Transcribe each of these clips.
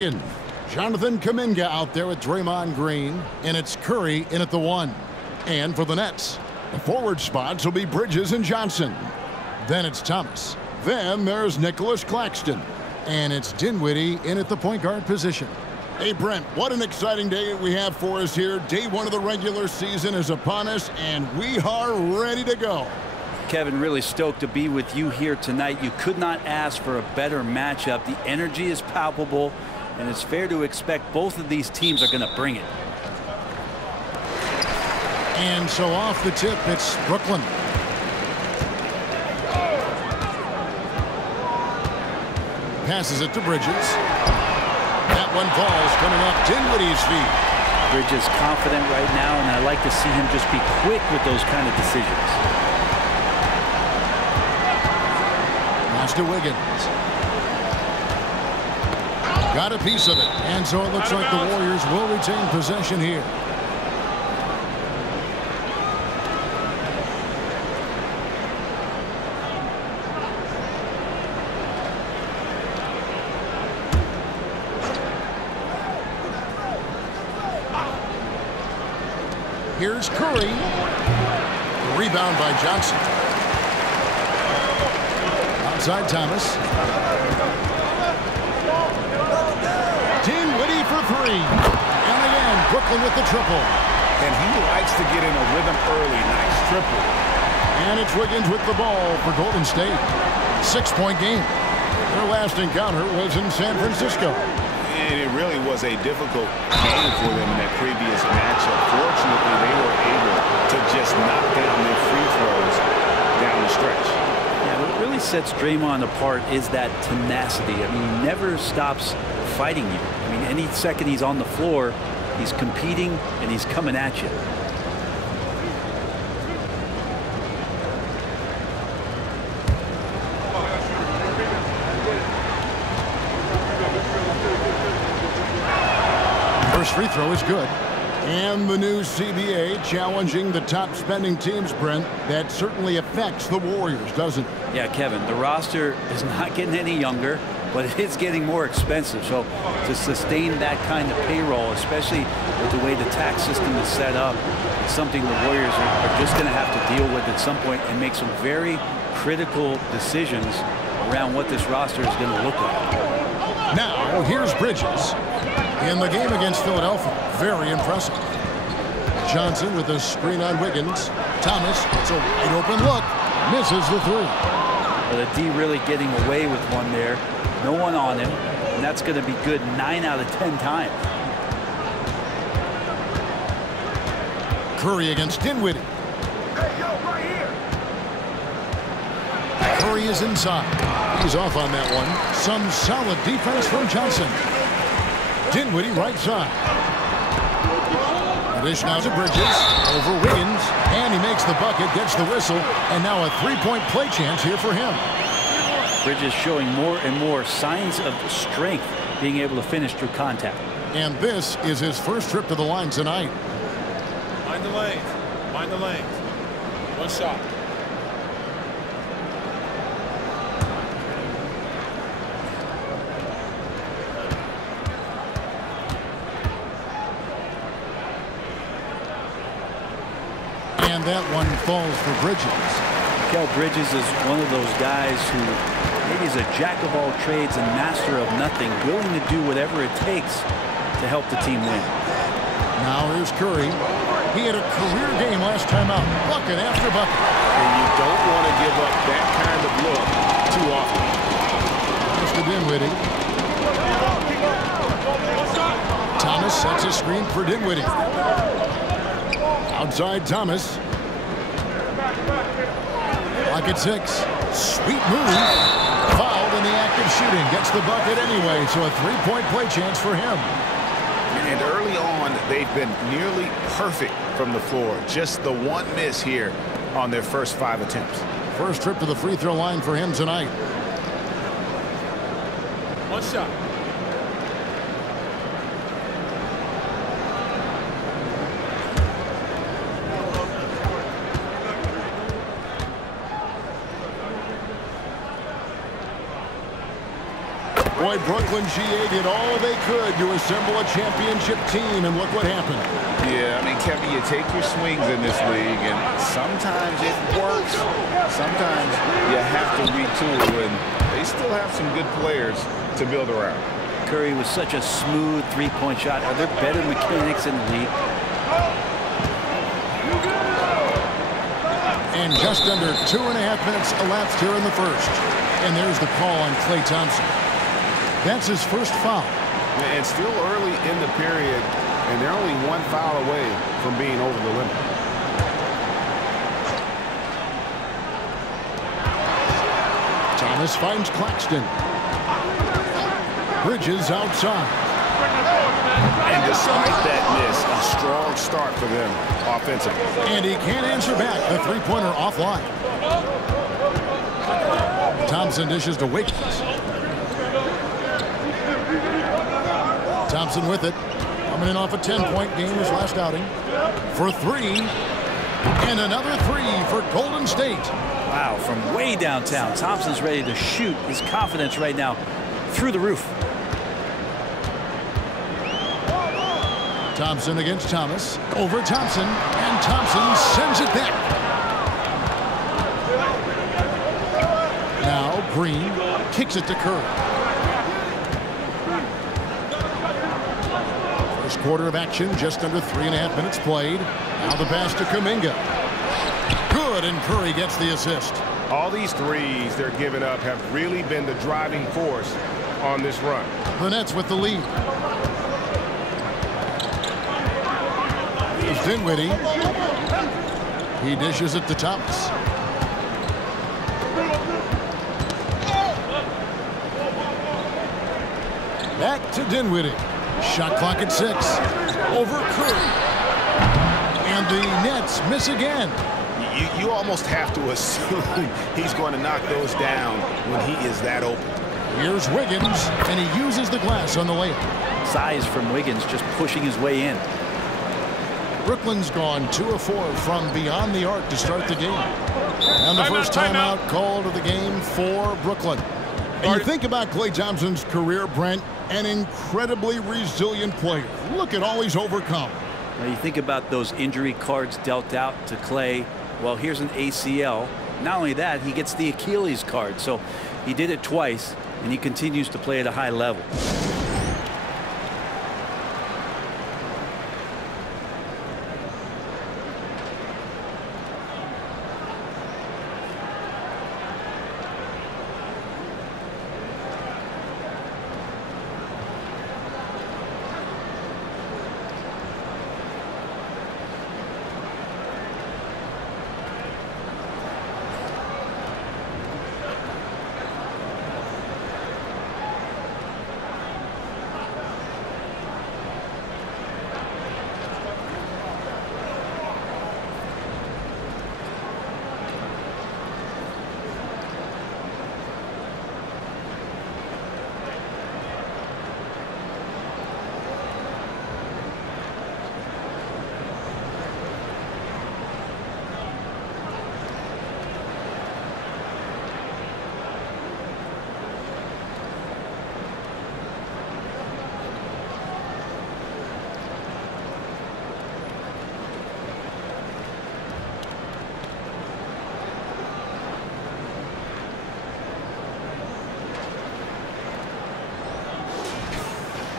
Jonathan Kuminga out there with Draymond Green, and it's Curry in at the 1. And for the Nets, the forward spots will be Bridges and Johnson. Then it's Thomas. Then there's Nicholas Claxton. And it's Dinwiddie in at the point guard position. Hey, Brent, what an exciting day we have for us here. Day 1 of the regular season is upon us, and we are ready to go. Kevin, really stoked to be with you here tonight. You could not ask for a better matchup. The energy is palpable, and it's fair to expect both of these teams are going to bring it. And so off the tip, it's Brooklyn. Passes it to Bridges. That one falls, coming off Dinwiddie's feet. Bridges confident right now, and I like to see him just be quick with those kind of decisions. Pass to Wiggins. Got a piece of it, and so it looks like the Warriors will retain possession here. Here's Curry. The rebound by Johnson. Outside Thomas. Dinwiddie for 3. And again, Brooklyn with the triple. And he likes to get in a rhythm early. Nice triple. And it's Wiggins with the ball for Golden State. 6-point game. Their last encounter was in San Francisco. And it really was a difficult game for them in that previous matchup. Fortunately, they were able to just knock down their free throws down the stretch. Yeah, what really sets Draymond apart is that tenacity. I mean, he never stops fighting you. I mean, any second he's on the floor, he's competing and he's coming at you. First free throw is good. And the new CBA challenging the top spending teams, Brent. That certainly affects the Warriors, doesn't it? Yeah, Kevin, the roster is not getting any younger, but it is getting more expensive. So to sustain that kind of payroll, especially with the way the tax system is set up, it's something the Warriors are just going to have to deal with at some point and make some very critical decisions around what this roster is going to look like. Now, here's Bridges. In the game against Philadelphia, very impressive. Johnson with a screen on Wiggins. Thomas, it's a wide open look. Misses the 3. Well, the D really getting away with one there. No one on him, and that's going to be good 9 out of 10 times. Curry against Dinwiddie. Hey, yo, right here. Curry is inside. He's off on that one. Some solid defense from Johnson. Dinwiddie right side. Dish now to Bridges. Over Wiggins. And he makes the bucket, gets the whistle. And now a 3-point play chance here for him. Bridges showing more and more signs of strength, being able to finish through contact. And this is his first trip to the line tonight. Mind the lanes. Mind the lanes. One shot. And that one falls for Bridges. Kel Bridges is one of those guys who maybe is a jack of all trades and master of nothing, willing to do whatever it takes to help the team win. Now here's Curry. He had a career game last time out. Bucket after bucket. And you don't want to give up that kind of look too often. Mr. Dinwiddie. Thomas sets a screen for Dinwiddie. Outside Thomas. Clock at 6. Sweet move. Fouled in the act of shooting. Gets the bucket anyway, so a 3-point play chance for him. And early on, they've been nearly perfect from the floor. Just the one miss here on their first 5 attempts. First trip to the free throw line for him tonight. One shot. Boy, Brooklyn GA did all they could to assemble a championship team, and look what happened. Yeah, I mean, Kevin, you take your swings in this league, and sometimes it works. Sometimes you have to retool, and they still have some good players to build around. Curry was such a smooth three-point shot. Are there better mechanics in the league? And just under 2.5 minutes elapsed here in the first. And there's the call on Klay Thompson. That's his first foul. And still early in the period, and they're only one foul away from being over the limit. Thomas finds Claxton. Bridges outside. And despite that miss, a strong start for them offensively. And he can't answer back. The three-pointer offline. Thompson dishes to Wiggins. Thompson with it. Coming in off a 10-point game his last outing. For three. And another three for Golden State. Wow, from way downtown. Thompson's ready to shoot. His confidence right now through the roof. Thompson against Thomas. Over Thompson. And Thompson sends it back. Now Green kicks it to Curry. First quarter of action, just under 3.5 minutes played. Now the pass to Kuminga. Good, and Curry gets the assist. All these threes they're giving up have really been the driving force on this run. The Nets with the lead. Here's Dinwiddie. He dishes it to Thomas. Back to Dinwiddie. Shot clock at 6. Over Curry. And the Nets miss again. You almost have to assume he's going to knock those down when he is that open. Here's Wiggins, and he uses the glass on the layup. Size from Wiggins, just pushing his way in. Brooklyn's gone 2 of 4 from beyond the arc to start the game. And the first timeout called of the game for Brooklyn. And you think about Klay Thompson's career, Brent, an incredibly resilient player. Look at all he's overcome. Now you think about those injury cards dealt out to Klay. Well, here's an ACL. Not only that, he gets the Achilles card. So he did it twice, and he continues to play at a high level.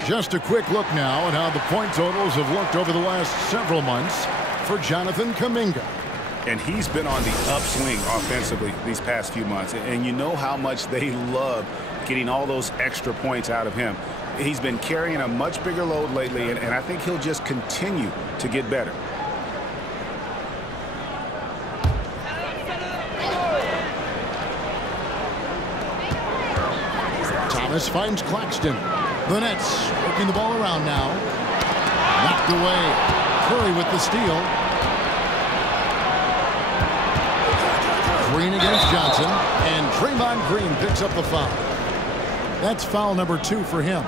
Just a quick look now at how the point totals have looked over the last several months for Jonathan Kuminga. And he's been on the upswing offensively these past few months. And you know how much they love getting all those extra points out of him. He's been carrying a much bigger load lately, and I think he'll just continue to get better. Thomas finds Claxton. The Nets working the ball around now. Knocked away. Curry with the steal. Green against Johnson. And Draymond Green picks up the foul. That's foul number 2 for him.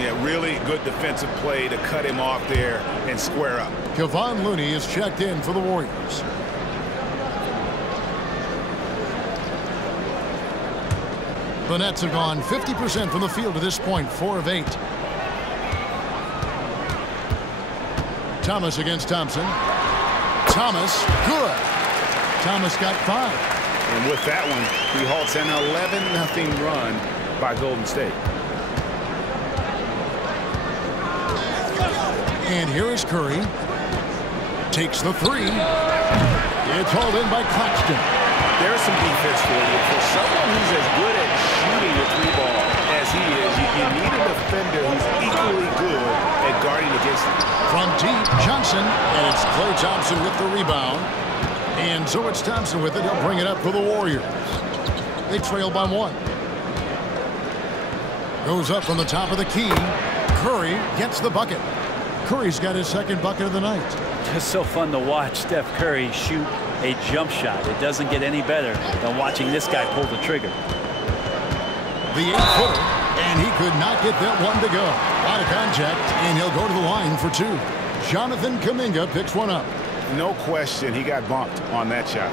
Yeah, really good defensive play to cut him off there and square up. Kevon Looney is checked in for the Warriors. The Nets have gone 50% from the field to this point, 4 of 8. Thomas against Thompson. Thomas, good. Thomas got 5. And with that one, he halts an 11-0 run by Golden State. And here is Curry. Takes the 3. It's hauled in by Claxton. There's some defense for you. For someone who's as good at shooting the 3 ball as he is, you need a defender who's equally good at guarding against him. From deep, Johnson, and it's Klay Thompson with the rebound. And so it's Thompson with it. He'll bring it up for the Warriors. They trail by 1. Goes up from the top of the key. Curry gets the bucket. Curry's got his 2nd bucket of the night. It's so fun to watch Steph Curry shoot a jump shot. It doesn't get any better than watching this guy pull the trigger. The 8-footer, and he could not get that one to go. Out of contact, and he'll go to the line for 2. Jonathan Kuminga picks one up. No question, he got bumped on that shot.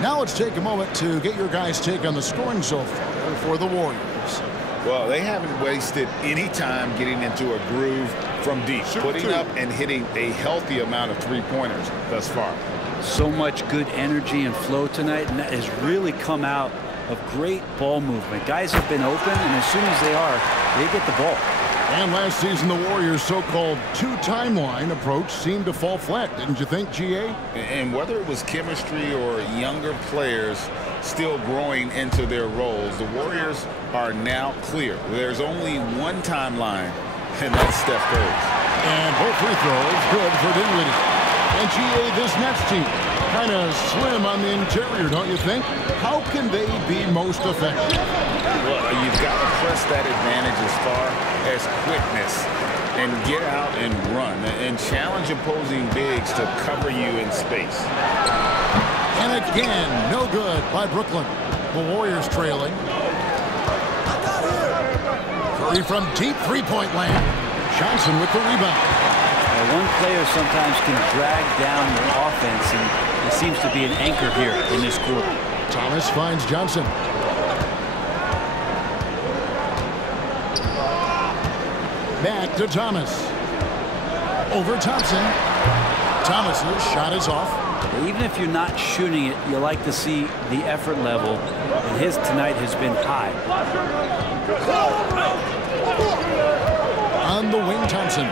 Now let's take a moment to get your guys' take on the scoring so far for the Warriors. Well, they haven't wasted any time getting into a groove from deep, putting up and hitting a healthy amount of 3-pointers thus far. So much good energy and flow tonight, and that has really come out of great ball movement. Guys have been open, and as soon as they are, they get the ball. And last season, the Warriors' so-called 2-timeline approach seemed to fall flat, didn't you think, G.A.? And whether it was chemistry or younger players still growing into their roles, the Warriors are now clear. There's only one timeline, and that's Steph Curry's. And both free throws good for Dinwiddie. And G.A., this Nets team, kind of slim on the interior, don't you think? How can they be most effective? Well, you've got to press that advantage as far as quickness and get out and run and challenge opposing bigs to cover you in space. And again, no good by Brooklyn. The Warriors trailing. Curry from deep 3-point land. Johnson with the rebound. One player sometimes can drag down the offense, and it seems to be an anchor here in this quarter. Thomas finds Johnson. Back to Thomas. Over Thompson. Thomas's shot is off. Even if you're not shooting it, you like to see the effort level, and his tonight has been high. On the wing, Thompson.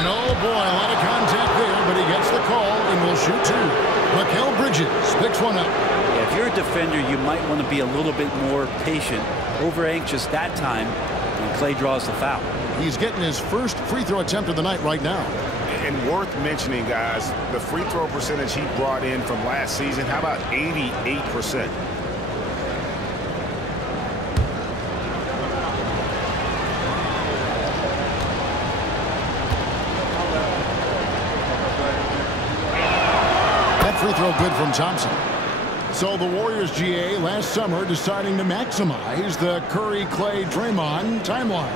And oh boy, a lot of contact there, but he gets the call and will shoot 2. Mikal Bridges picks one up. If you're a defender, you might want to be a little bit more patient, over anxious that time when Klay draws the foul. He's getting his first free throw attempt of the night right now. And worth mentioning, guys, the free throw percentage he brought in from last season, how about 88%? Free throw good from Thompson. So the Warriors, GA, last summer deciding to maximize the Curry, Klay, Draymond timeline.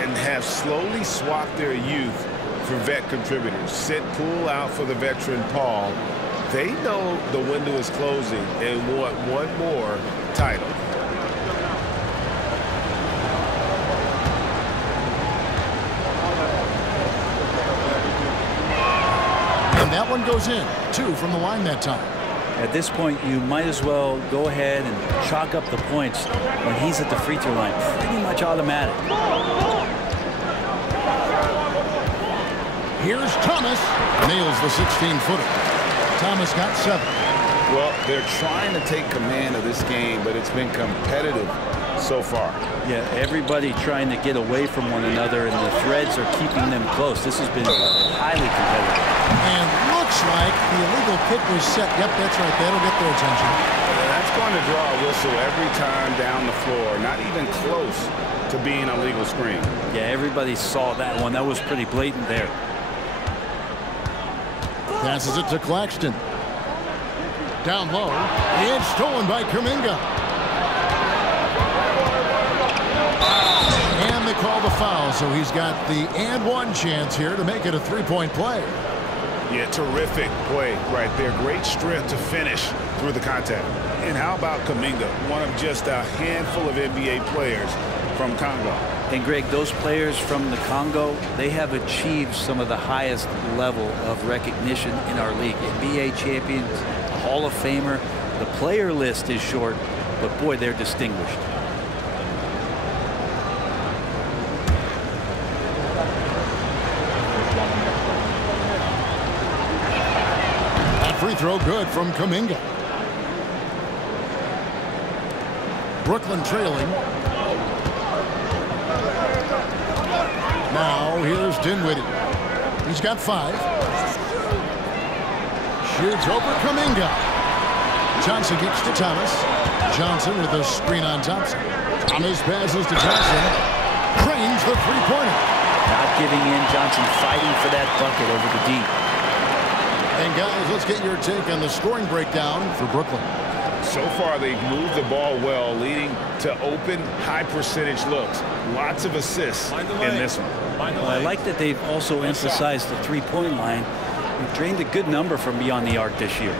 And have slowly swapped their youth for vet contributors. Sit Poole out for the veteran Paul. They know the window is closing and want one more title. And that one goes in. 2 from the line that time. At this point, you might as well go ahead and chalk up the points when he's at the free throw line. Pretty much automatic. Here's Thomas. Nails the 16-footer. Thomas got 7. Well, they're trying to take command of this game, but it's been competitive so far. Yeah, everybody trying to get away from one another, and the threads are keeping them close. This has been highly competitive. And looks like the illegal kick was set. Yep, that's right. That'll get their attention. That's going to draw a whistle every time down the floor. Not even close to being a legal screen. Yeah, everybody saw that one. That was pretty blatant there. Passes it to Claxton. Down low. It's stolen by Kuminga. And they call the foul, so he's got the and one chance here to make it a 3-point play. Yeah, terrific play right there. Great strength to finish through the contact. And how about Kuminga, one of just a handful of NBA players from Congo? And Greg, those players from the Congo, they have achieved some of the highest level of recognition in our league. NBA champions, a Hall of Famer. The player list is short, but boy, they're distinguished. That free throw good from Kuminga. Brooklyn trailing. Now here's Dinwiddie. He's got 5. Shoots over Kuminga. Johnson gets to Thomas. Johnson with a screen on Thompson. Thomas passes to Johnson. Cranes the three-pointer. Not giving in. Johnson fighting for that bucket over the deep. And guys, let's get your take on the scoring breakdown for Brooklyn. So far, they've moved the ball well, leading to open, high-percentage looks. Lots of assists in this one. Well, I like that they've also emphasized the three-point line. They've drained a good number from beyond the arc this year.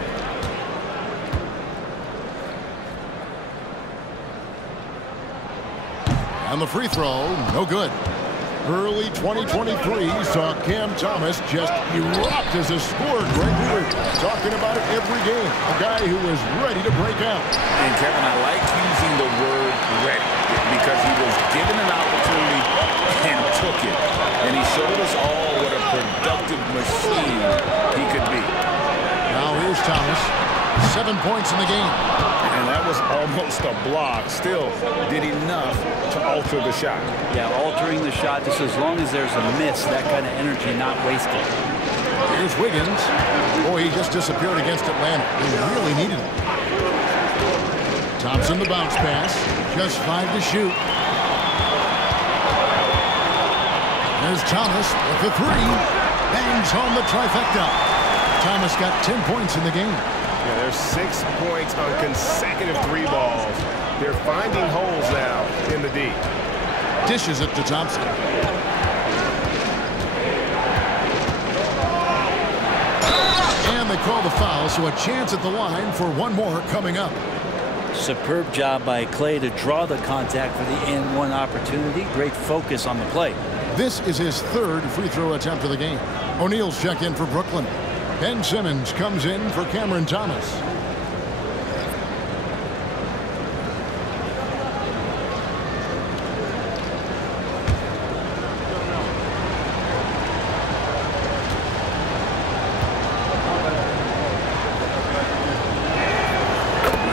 And the free throw, no good. Early 2023 saw Cam Thomas just erupt as a scorer. Greg, we were talking about it every game. A guy who was ready to break out. And Kevin, I like using the word ready because he was given an opportunity and took it. And he showed us all what a productive machine he could be. Now here's Thomas. 7 points in the game. And that was almost a block. Still did enough to alter the shot. Yeah, altering the shot just as long as there's a miss, that kind of energy not wasted. Here's Wiggins. Boy, he just disappeared against Atlanta. They really needed him. Thompson the bounce pass. Just 5 to shoot. There's Thomas with the 3. Bangs home the trifecta. Thomas got 10 points in the game. Yeah, there's 6 points on consecutive 3 balls. They're finding holes now in the D. Dishes it to Thompson. And they call the foul, so a chance at the line for one more coming up. Superb job by Clay to draw the contact for the N1 opportunity. Great focus on the play. This is his 3rd free throw attempt of the game. O'Neal's check in for Brooklyn. Ben Simmons comes in for Cameron Thomas.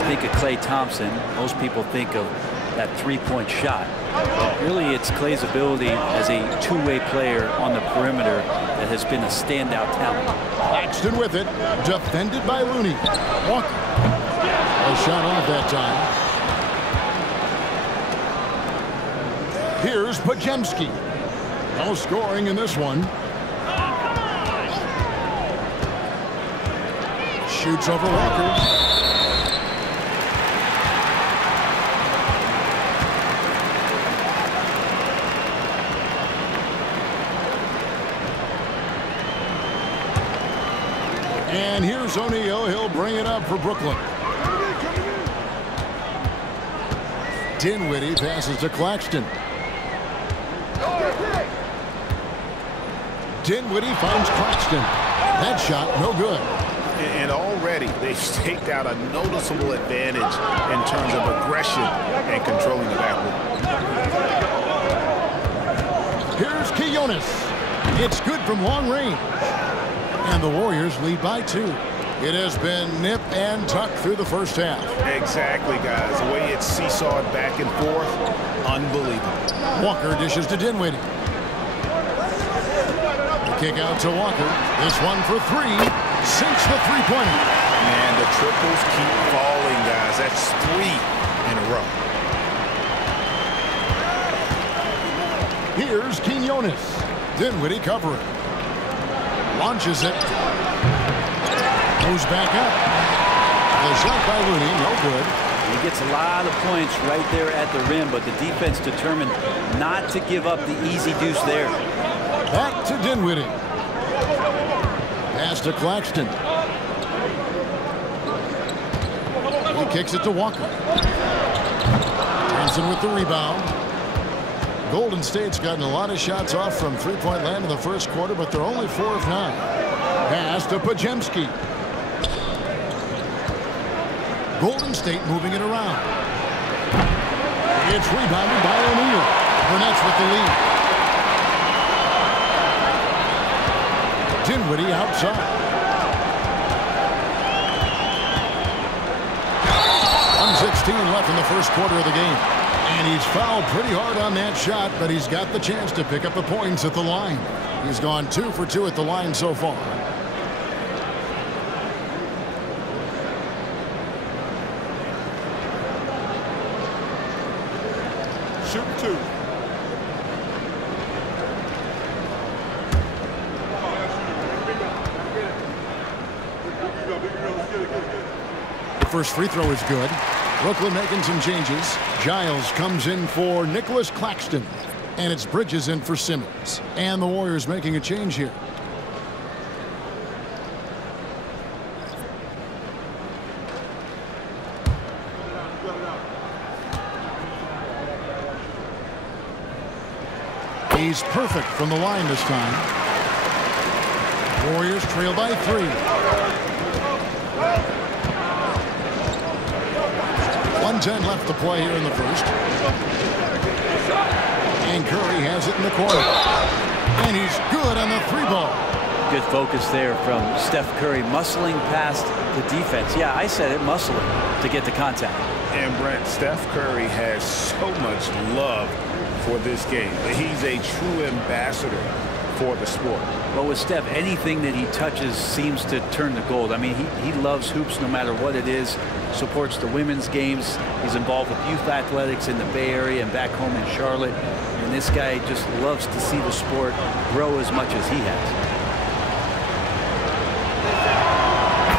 Think of Klay Thompson, most people think of that three-point shot. Really, it's Klay's ability as a two-way player on the perimeter that has been a standout talent. Claxton with it, defended by Looney. Walker. A shot off that time. Here's Podziemski. No scoring in this one. Shoots over Walker. And here's O'Neal. He'll bring it up for Brooklyn. Dinwiddie passes to Claxton. Dinwiddie finds Claxton. That shot, no good. And already they've staked out a noticeable advantage in terms of aggression and controlling the backcourt. Here's Quinones. It's good from long range. And the Warriors lead by 2. It has been nip and tuck through the first half. Exactly, guys. The way it's seesawed back and forth, unbelievable. Walker dishes to Dinwiddie. The kick out to Walker. This one for 3. Sinks the three-pointer. And the triples keep falling, guys. That's 3 in a row. Here's Quinones. Dinwiddie covering. Launches it. Goes back up. The shot by Looney, no good. He gets a lot of points right there at the rim, but the defense determined not to give up the easy deuce there. Back to Dinwiddie. Pass to Claxton. He kicks it to Walker. Thompson with the rebound. Golden State's gotten a lot of shots off from three-point land in the first quarter, but they're only 4 of 9. Pass to Pajemski. Golden State moving it around. It's rebounded by O'Neal. The Nets with the lead. Dinwiddie outside. 1:16 left in the first quarter of the game. And he's fouled pretty hard on that shot, but he's got the chance to pick up the points at the line. He's gone 2 for 2 at the line so far. Shoot 2. The first free throw is good. Brooklyn making some changes. Giles comes in for Nicholas Claxton. And it's Bridges in for Simmons. And the Warriors making a change here. He's perfect from the line this time. Warriors trail by 3. 1:10 left to play here in the first. And Curry has it in the corner. And he's good on the 3-ball. Good focus there from Steph Curry, muscling past the defense. Yeah, I said it, muscling to get the contact. And Brent, Steph Curry has so much love for this game. He's a true ambassador for the sport. But with Steph, anything that he touches seems to turn to gold. I mean, he loves hoops no matter what it is. Supports the women's games. He's involved with youth athletics in the Bay Area and back home in Charlotte. And this guy just loves to see the sport grow as much as he has.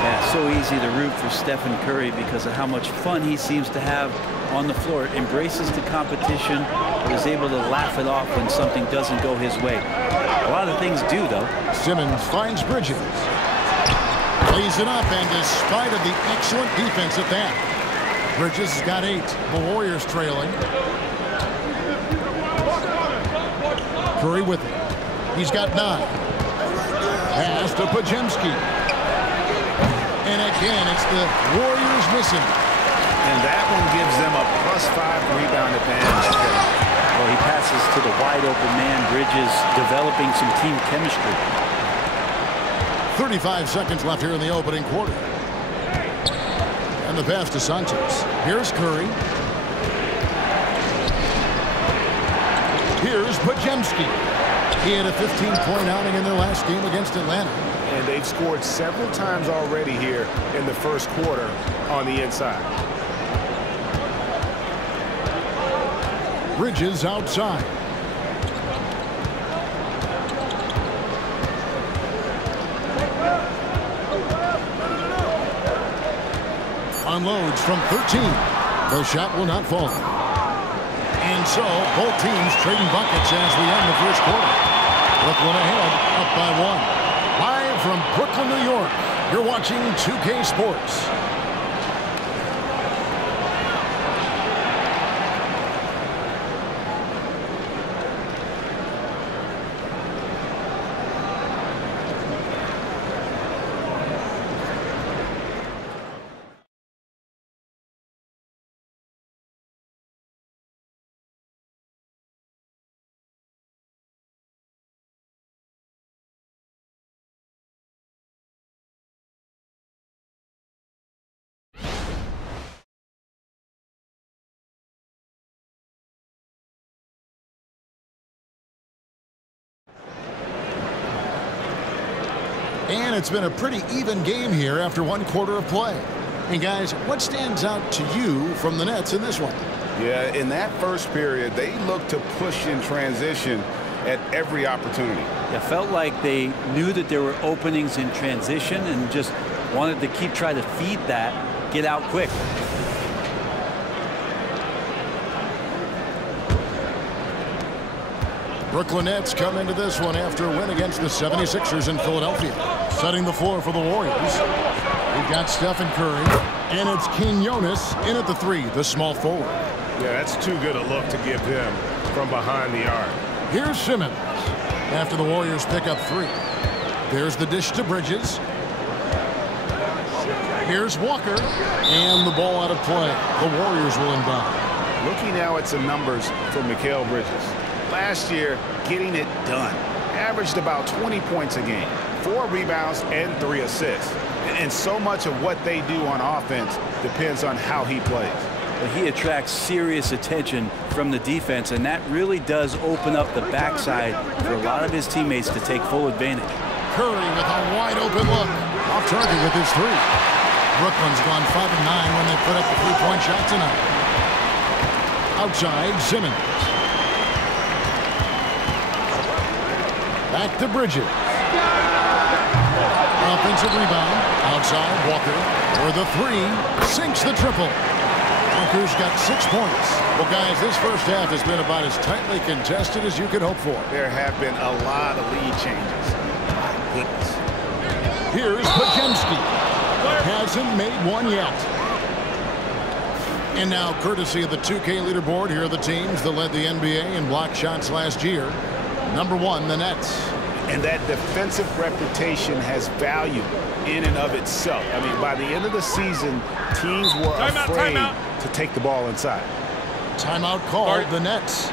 Yeah, so easy to root for Stephen Curry because of how much fun he seems to have on the floor. Embraces the competition, but is able to laugh it off when something doesn't go his way. A lot of things do, though. Simmons finds Bridges. Lays it up, and despite of the excellent defense at that, Bridges has got 8. The Warriors trailing. Curry with it. He's got 9. Pass to Pajemski. And again, it's the Warriors missing. And that one gives them a +5 rebound advantage. Well, he passes to the wide-open man. Bridges developing some team chemistry. 35 seconds left here in the opening quarter. And the pass to Santos. Here's Curry. Here's Pajemski. He had a 15-point outing in their last game against Atlanta. And they've scored several times already here in the first quarter on the inside. Bridges outside. Unloads from 13. The shot will not fall. And so both teams trading buckets as we end the first quarter. Brooklyn ahead, up by 1. Live from Brooklyn, New York, you're watching 2K Sports. And it's been a pretty even game here after 1 quarter of play. And guys, what stands out to you from the Nets in this one? Yeah, in that first period, they looked to push in transition at every opportunity. It felt like they knew that there were openings in transition and just wanted to keep trying to feed that, get out quick. Brooklyn Nets come into this one after a win against the 76ers in Philadelphia. Setting the floor for the Warriors. We've got Stephen Curry, and it's Quinones in at the 3, the small forward. Yeah, that's too good a look to give him from behind the arc. Here's Simmons after the Warriors pick up 3. There's the dish to Bridges. Here's Walker, and the ball out of play. The Warriors will inbound. Looking now at some numbers for Mikal Bridges. Last year, getting it done. Averaged about 20 points a game, 4 rebounds, and 3 assists. And so much of what they do on offense depends on how he plays. But he attracts serious attention from the defense, and that really does open up the backside for a lot of his teammates to take full advantage. Curry with a wide open look. Off target with his 3. Brooklyn's gone 5 of 9 when they put up the 3-point shot tonight. Outside, Simmons. Back to Bridges. Offensive rebound. Outside, Walker. For the 3. Sinks the triple. Walker's got 6 points. Well, guys, this first half has been about as tightly contested as you could hope for. There have been a lot of lead changes. My goodness. Here's Podziemski. Hasn't made one yet. And now, courtesy of the 2K leaderboard, here are the teams that led the NBA in block shots last year. Number 1, the Nets. And that defensive reputation has value in and of itself. I mean, by the end of the season, teams were afraid to take the ball inside. Timeout called, the Nets.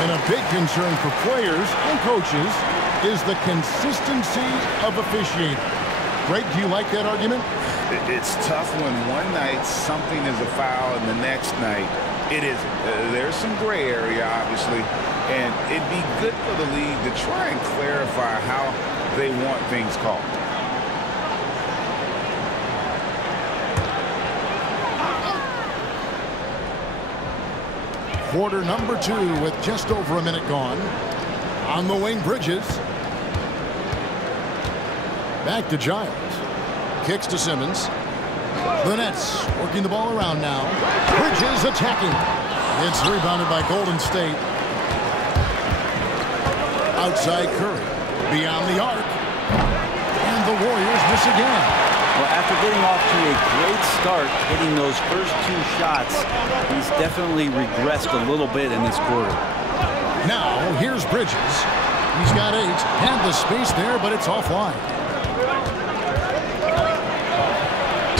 And a big concern for players and coaches is the consistency of officiating. Greg, do you like that argument? It's tough when one night something is a foul and the next night it isn't. There's some gray area, obviously, and it'd be good for the league to try and clarify how they want things called. Quarter number 2 with just over a minute gone. On the wing, Bridges. Back to Giles. Kicks to Simmons. The Nets working the ball around now. Bridges attacking. It's rebounded by Golden State. Outside Curry. Beyond the arc. And the Warriors miss again. Well, after getting off to a great start, hitting those first 2 shots, he's definitely regressed a little bit in this quarter. Now, here's Bridges. He's got 8. Had the space there, but it's offline.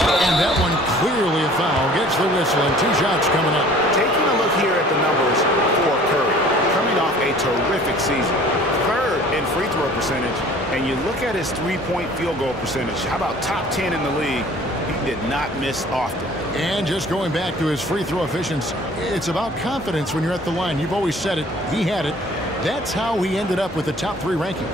And that one clearly a foul. Gets the whistle, and 2 shots coming up. Taking a look here at the numbers for Curry, coming off a terrific season. 3rd in free throw percentage, and you look at his 3-point field goal percentage. How about top 10 in the league? He did not miss often. And just going back to his free throw efficiency, it's about confidence when you're at the line. You've always said it. He had it. That's how he ended up with the top 3 ranking.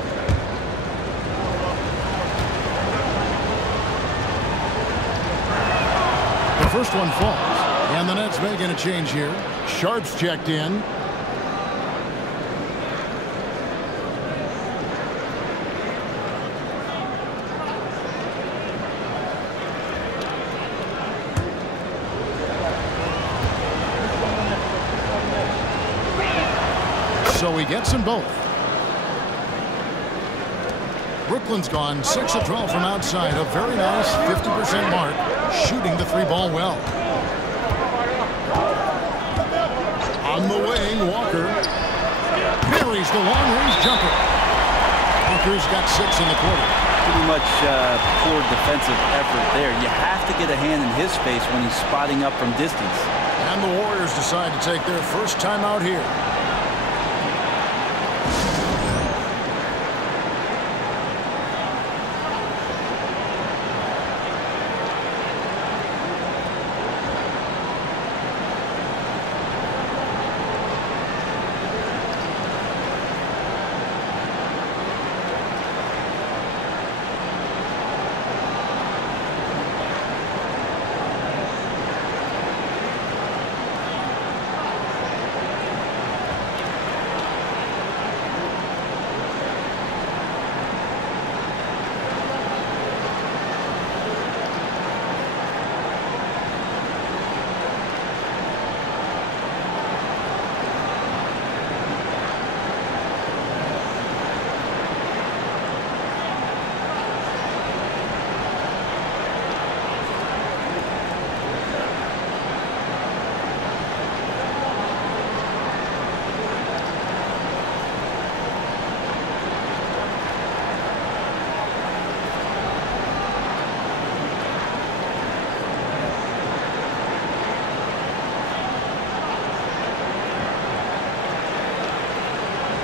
The first one falls, and the Nets making a change here. Sharp's checked in. gets them both. Brooklyn's gone 6 of 12 from outside. A very nice 50% mark, shooting the 3-ball well. On the wing, Walker buries the long-range jumper. Walker's got 6 in the quarter. Pretty much poor defensive effort there. You have to get a hand in his face when he's spotting up from distance. And the Warriors decide to take their first time out here.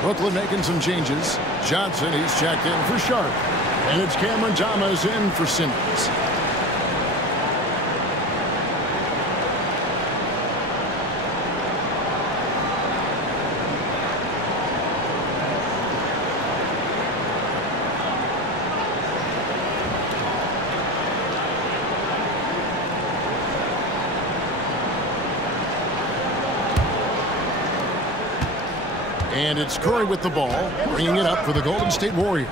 Brooklyn making some changes. Johnson, he's checked in for Sharp. And it's Cameron Thomas in for Simmons. And it's Curry with the ball, bringing it up for the Golden State Warriors.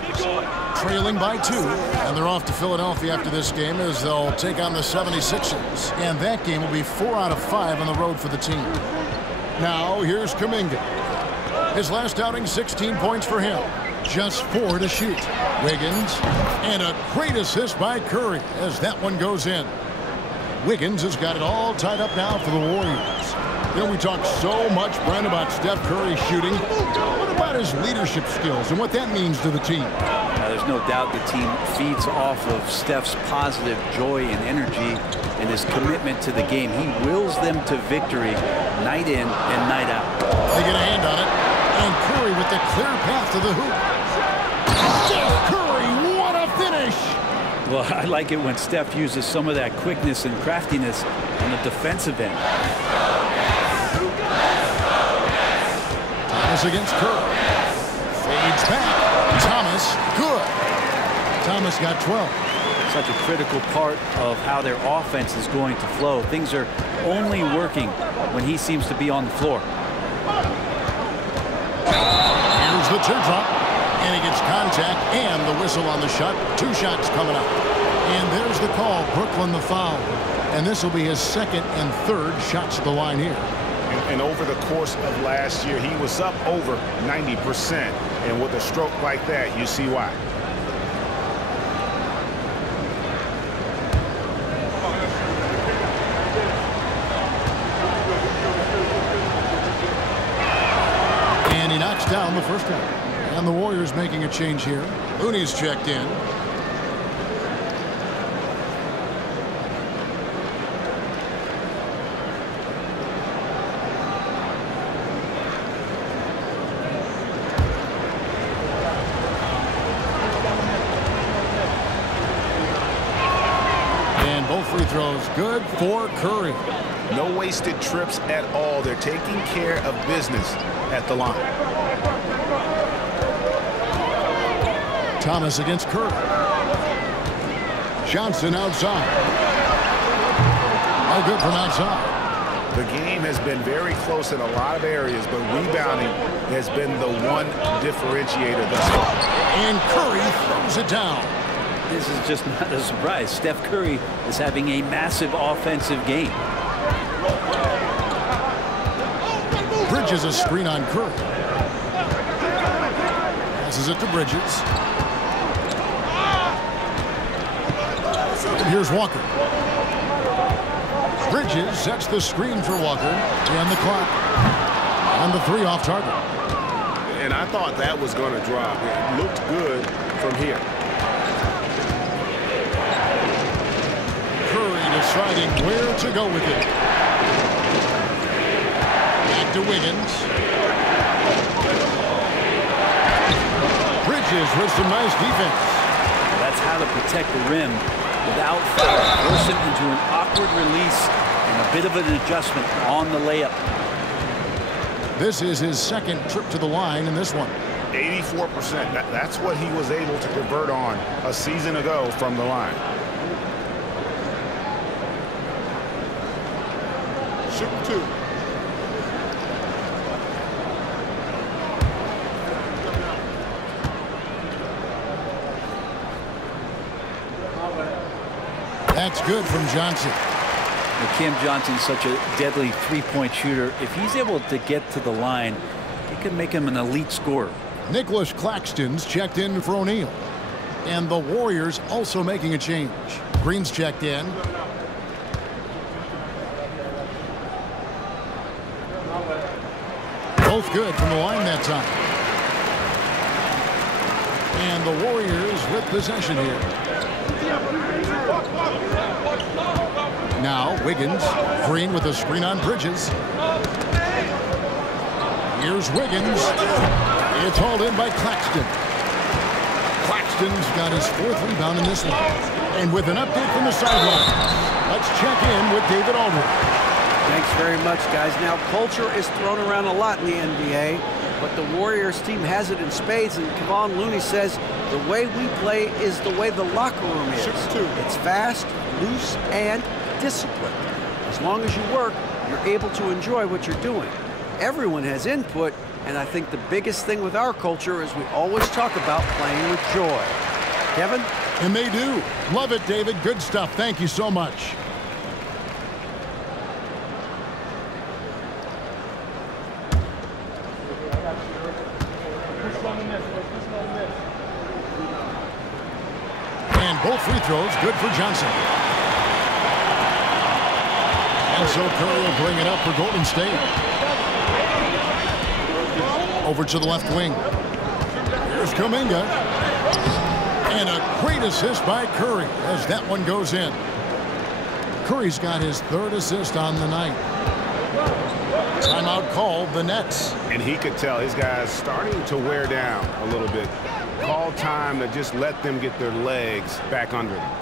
Trailing by 2, and they're off to Philadelphia after this game as they'll take on the 76ers. And that game will be 4 out of 5 on the road for the team. Now, here's Kuminga. His last outing, 16 points for him. Just 4 to shoot. Wiggins, and a great assist by Curry as that one goes in. Wiggins has got it all tied up now for the Warriors. You know, we talk so much, Brent, about Steph Curry shooting. What about his leadership skills and what that means to the team? There's no doubt the team feeds off of Steph's positive joy and energy and his commitment to the game. He wills them to victory night in and night out. They get a hand on it, and Curry with the clear path to the hoop. Steph Curry, what a finish! Well, I like it when Steph uses some of that quickness and craftiness on the defensive end. Thomas against Curry. Fades back. Thomas, good. Thomas got 12. Such a critical part of how their offense is going to flow. Things are only working when he seems to be on the floor. Here's the teardrop. And he gets contact and the whistle on the shot. 2 shots coming up. And there's the call. Brooklyn the foul. And this will be his 2nd and 3rd shots at the line here. And over the course of last year, he was up over 90%. And with a stroke like that, you see why. And he knocks down the first one. And the Warriors making a change here. Looney's checked in. Both free throws good for Curry. No wasted trips at all. They're taking care of business at the line. Thomas against Curry. Johnson outside. No good from outside. The game has been very close in a lot of areas, but rebounding has been the one differentiator thus far. And Curry throws it down. This is just not a surprise. Steph Curry is having a massive offensive game. Bridges a screen on Curry. Passes it to Bridges. And here's Walker. Bridges sets the screen for Walker. And the clock. And the 3 off target. And I thought that was going to drop. It looked good from here. Curry deciding where to go with it. Back to Wiggins. Bridges with some nice defense. That's how to protect the rim without foul. Force him into an awkward release and a bit of an adjustment on the layup. This is his second trip to the line in this one. 84%. That's what he was able to convert on a season ago from the line. Shooting 2. That's good from Johnson. Cam Johnson's such a deadly three-point shooter. If he's able to get to the line, it can make him an elite scorer. Nicholas Claxton's checked in for O'Neal. And the Warriors also making a change. Green's checked in. Both good from the line that time. And the Warriors with possession here. Now Wiggins. Green with a screen on Bridges. Here's Wiggins. It's hauled in by Claxton. Claxton's got his 4th rebound in this one. And with an update from the sideline, let's check in with David Aldridge. Thanks very much, guys. Now, culture is thrown around a lot in the NBA, but the Warriors team has it in spades, and Kevon Looney says the way we play is the way the locker room is. It's fast, loose, and disciplined. As long as you work, you're able to enjoy what you're doing. Everyone has input, and I think the biggest thing with our culture is we always talk about playing with joy. Kevin? And they do. Love it, David. Good stuff. Thank you so much. And both free throws good for Johnson. And so Curry will bring it up for Golden State. Over to the left wing. Here's Kuminga. And a great assist by Curry as that one goes in. Curry's got his 3rd assist on the night. Timeout called the Nets. And he could tell his guys starting to wear down a little bit. Call time to just let them get their legs back under them.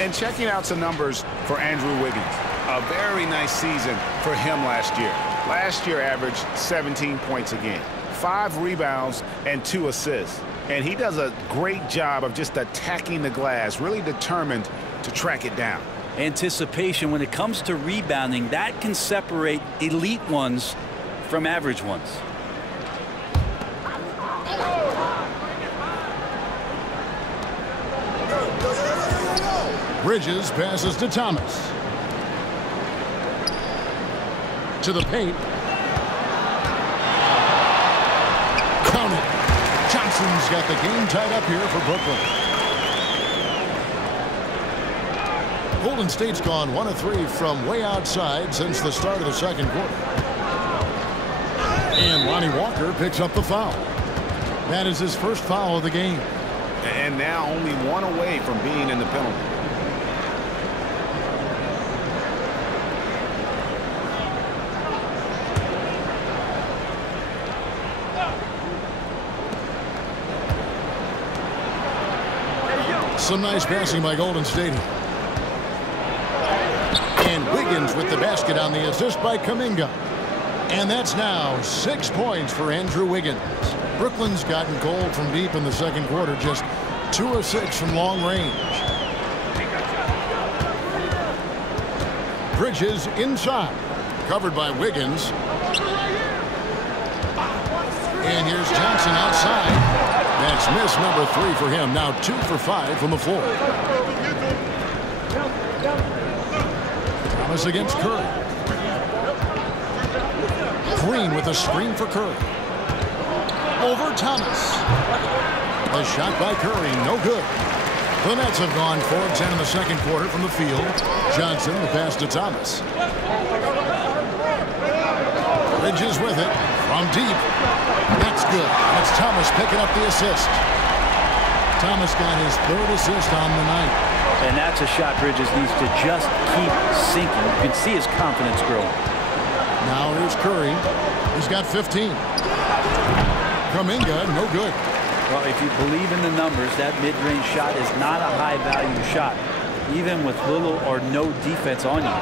And checking out some numbers for Andrew Wiggins. A very nice season for him last year. Last year averaged 17 points a game, 5 rebounds, and 2 assists. And he does a great job of just attacking the glass, really determined to track it down. Anticipation when it comes to rebounding, that can separate elite ones from average ones. Bridges passes to Thomas. To the paint. Count it. Johnson's got the game tied up here for Brooklyn. Golden State's gone 1 of 3 from way outside since the start of the second quarter. And Lonnie Walker picks up the foul. That is his first foul of the game. And now only 1 away from being in the penalty. Some nice passing by Golden State. And Wiggins with the basket on the assist by Kuminga. And that's now 6 points for Andrew Wiggins. Brooklyn's gotten cold from deep in the second quarter, just 2 of 6 from long range. Bridges inside, covered by Wiggins. And here's Johnson outside. That's miss number 3 for him. Now 2 for 5 from the floor. Thomas against Curry. Green with a screen for Curry. Over Thomas. A shot by Curry, no good. The Nets have gone 4 of 10 in the second quarter from the field. Johnson, the pass to Thomas. Bridges with it from deep. That's good. That's Thomas picking up the assist. Thomas got his 3rd assist on the night. And that's a shot Bridges needs to just keep sinking. You can see his confidence growing. Now here's Curry. He's got 15. Kuminga, no good. Well, if you believe in the numbers, that mid-range shot is not a high-value shot, even with little or no defense on you.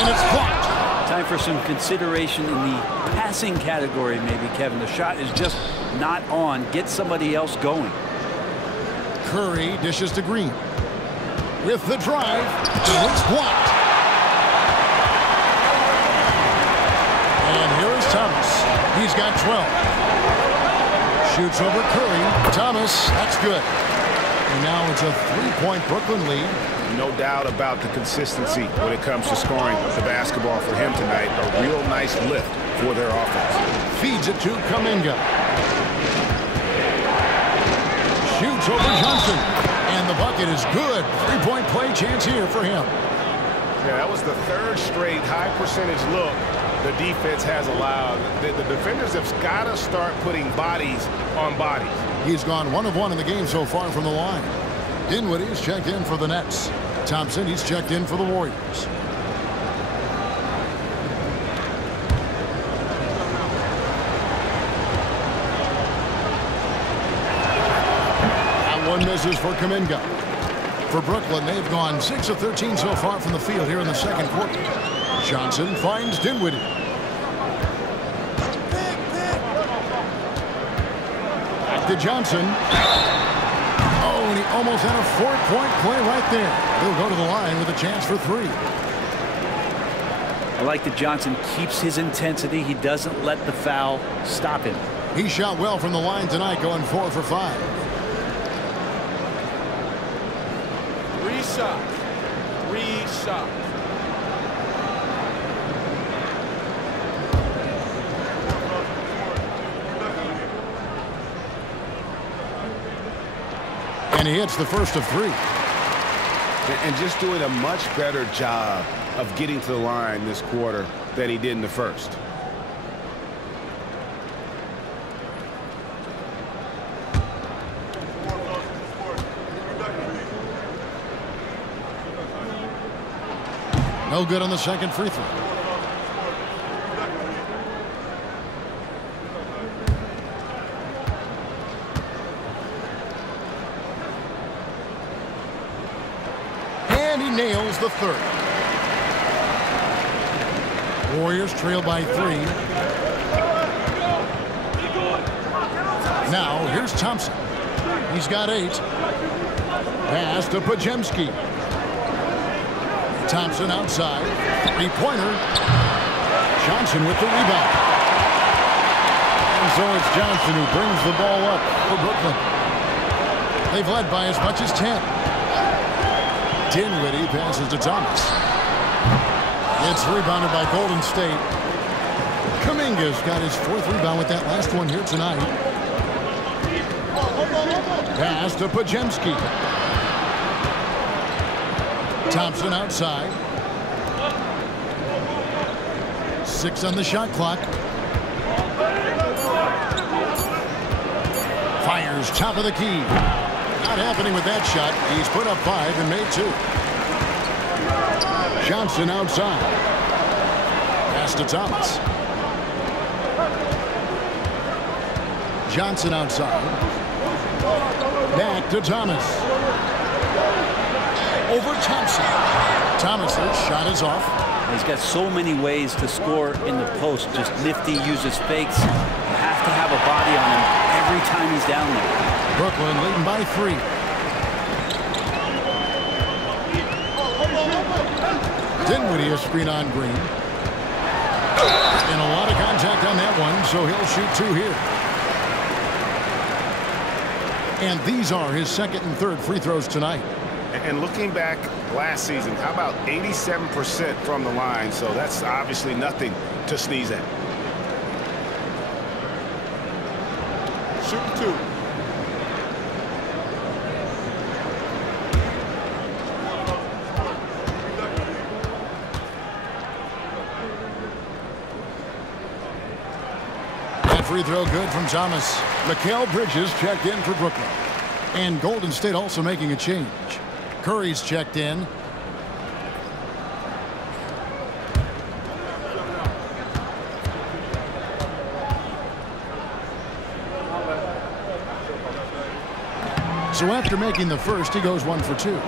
And it's blocked. Time for some consideration in the passing category, maybe, Kevin. The shot is just not on. Get somebody else going. Curry dishes to Green. With the drive, and it's blocked. And here is Thomas. He's got 12. Shoots over Curry. Thomas, that's good. And now it's a 3-point Brooklyn lead. No doubt about the consistency when it comes to scoring the basketball for him tonight. A real nice lift for their offense. Feeds it to Kuminga. Shoots over Johnson. And the bucket is good. 3-point play chance here for him. Yeah, that was the 3rd straight high percentage look the defense has allowed. The defenders have got to start putting bodies on bodies. He's gone 1 of 1 in the game so far from the line. Dinwiddie's checked in for the Nets. Thompson, he's checked in for the Warriors. That one misses for Kuminga. For Brooklyn, they've gone 6 of 13 so far from the field here in the second quarter. Johnson finds Dinwiddie. Back to Johnson. Oh, and he almost had a 4-point play right there. He'll go to the line with a chance for 3. I like that Johnson keeps his intensity. He doesn't let the foul stop him. He shot well from the line tonight, going 4 for 5. 3 shots. 3 shots. And he hits the first of 3. And just doing a much better job of getting to the line this quarter than he did in the first. No good on the second free throw. And he nails the 3rd. Warriors trail by 3. Now here's Thompson. He's got 8. Pass to Pajemski. Thompson outside. 3-pointer. Johnson with the rebound. And so it's Johnson who brings the ball up for Brooklyn. They've led by as much as 10. Dinwiddie passes to Thomas. It's rebounded by Golden State. Kuminga's got his 4th rebound with that last one here tonight. Pass to Podziemski. Thompson outside. 6 on the shot clock. Fires top of the key. Not happening with that shot. He's put up 5 and made 2. Johnson outside. Pass to Thomas. Johnson outside. Back to Thomas. Over Thompson. Thomas's shot is off. He's got so many ways to score in the post. Just nifty, uses fakes. You have to have a body on him every time he's down there. Brooklyn leading by 3. Dinwiddie a screen on Green. And a lot of contact on that one, so he'll shoot 2 here. And these are his 2nd and 3rd free throws tonight. And looking back last season, how about 87% from the line? So that's obviously nothing to sneeze at. Shoot 2. That free throw good from Thomas. Mikal Bridges checked in for Brooklyn. And Golden State also making a change. Curry's checked in. So after making the first, he goes 1 for 2.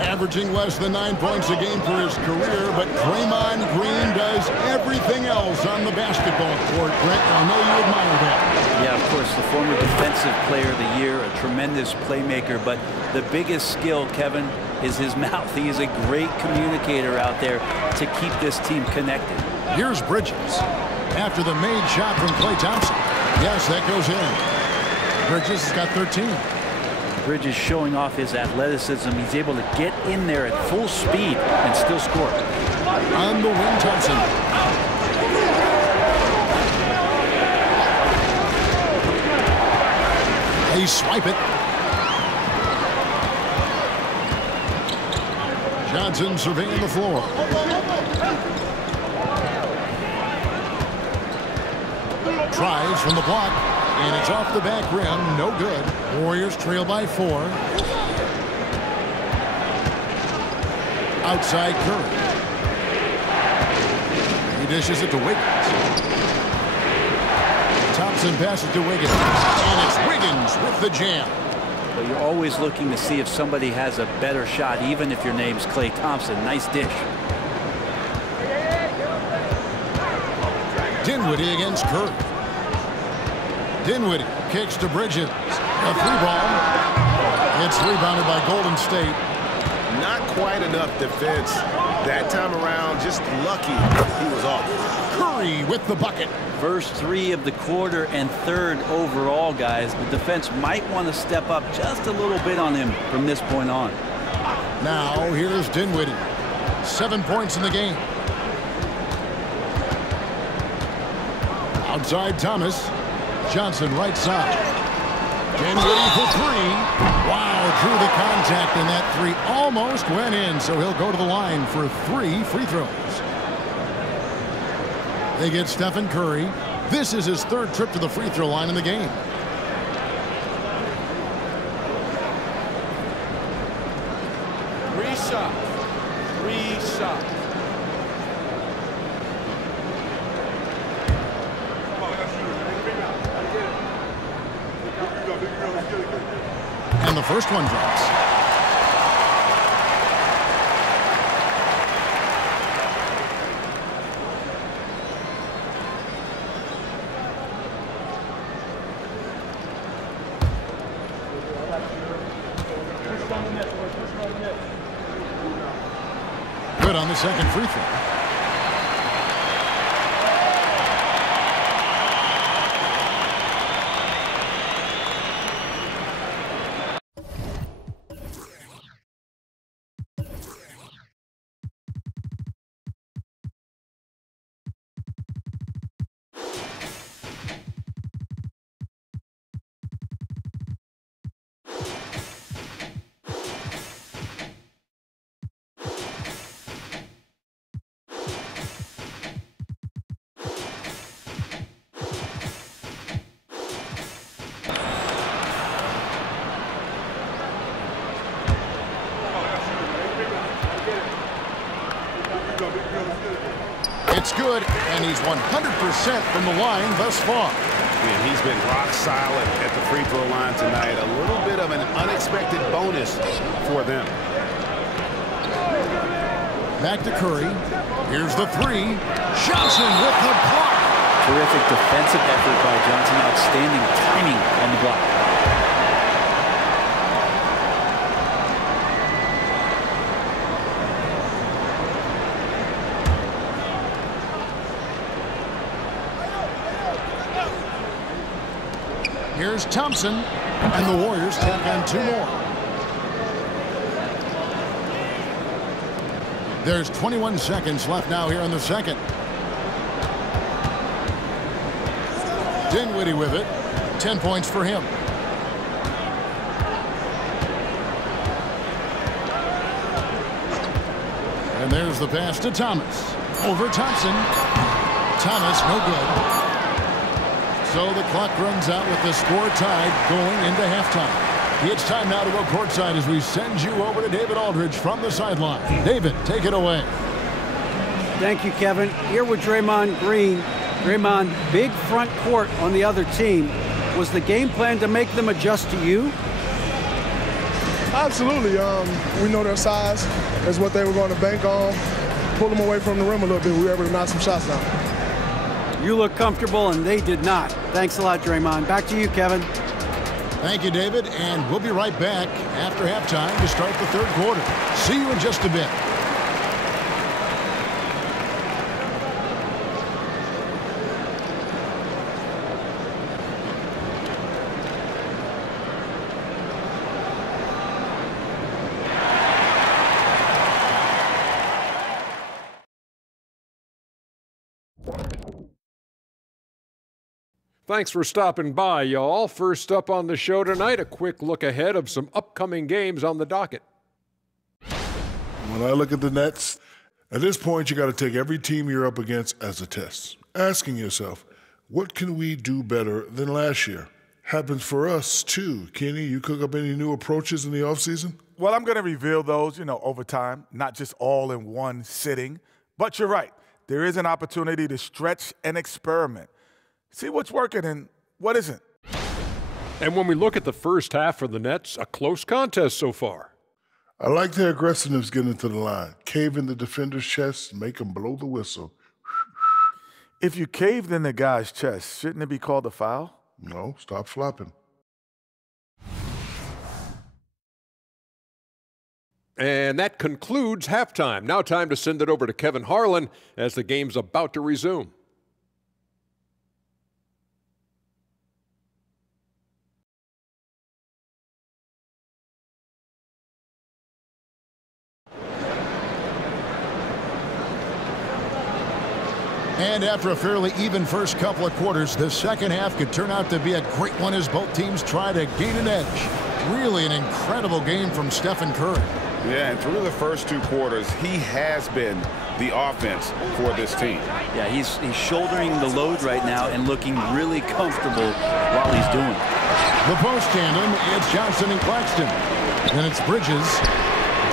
Averaging less than 9 points a game for his career, but Draymond Green does everything else on the basketball court. Brett, I know you admire that. Yeah, of course, the former Defensive Player of the Year, a tremendous playmaker, but the biggest skill, Kevin, is his mouth. He is a great communicator out there to keep this team connected. Here's Bridges. After the made shot from Klay Thompson. Yes, that goes in. Bridges has got 13. Bridges showing off his athleticism. He's able to get in there at full speed and still score. On the wing, Thompson. They swipe it. Johnson surveying the floor. Tries from the block, and it's off the back rim. No good. Warriors trail by 4. Outside Curry. He dishes it to Wiggins. Thompson passes to Wiggins. And it's Wiggins with the jam. But you're always looking to see if somebody has a better shot, even if your name's Klay Thompson. Nice dish. Dinwiddie against Curry. Dinwiddie kicks to Bridges. A 3-ball. It's rebounded by Golden State. Not quite enough defense that time around. Just lucky he was off. Curry with the bucket. First 3 of the quarter and 3rd overall, guys. The defense might want to step up just a little bit on him from this point on. Now here's Dinwiddie. 7 points in the game. Outside Thomas. Johnson right side. Dinwiddie for 3. Wow, drew the contact, and that 3 almost went in, so he'll go to the line for 3 free throws. They get Stephen Curry. This is his 3rd trip to the free throw line in the game. Three shots. And the first one drops. Good on the second free throw. good, and he's 100% from the line thus far. And he's been rock solid at the free throw line tonight. A little bit of an unexpected bonus for them. Back to Curry. Here's the three. Johnson with the block. Terrific defensive effort by Johnson. Outstanding timing on the block. Here's Thompson, and the Warriors take on 2 more. There's 21 seconds left now here in the second. Dinwiddie with it. 10 points for him. And there's the pass to Thomas. Over Thompson. Thomas, no good. So the clock runs out with the score tied going into halftime. It's time now to go courtside as we send you over to David Aldridge from the sideline. David, take it away. Thank you, Kevin. Here with Draymond Green. Draymond, big front court on the other team. Was the game plan to make them adjust to you? Absolutely. We know their size is what they were going to bank on. Pull them away from the rim a little bit. We were able to knock some shots down. You look comfortable, and they did not. Thanks a lot, Draymond. Back to you, Kevin. Thank you, David, and we'll be right back after halftime to start the third quarter. See you in just a bit. Thanks for stopping by, y'all. First up on the show tonight, a quick look ahead of some upcoming games on the docket. When I look at the Nets, at this point, you got to take every team you're up against as a test. Asking yourself, what can we do better than last year? Happens for us, too. Kenny, you cook up any new approaches in the offseason? Well, I'm going to reveal those, over time, not just all in one sitting. But you're right. There is an opportunity to stretch and experiment. See what's working and what isn't. And when we look at the first half for the Nets, a close contest so far. I like their aggressiveness getting to the line. Cave in the defender's chest, make them blow the whistle. If you caved in the guy's chest, shouldn't it be called a foul? No, stop flopping. And that concludes halftime. Now time to send it over to Kevin Harlan as the game's about to resume. And after a fairly even first couple of quarters, the second half could turn out to be a great one as both teams try to gain an edge. Really an incredible game from Stephen Curry. Yeah, and through the first 2 quarters, he has been the offense for this team. Yeah, he's shouldering the load right now and looking really comfortable while he's doing it. The post tandem, it's Johnson and Claxton. Then it's Bridges.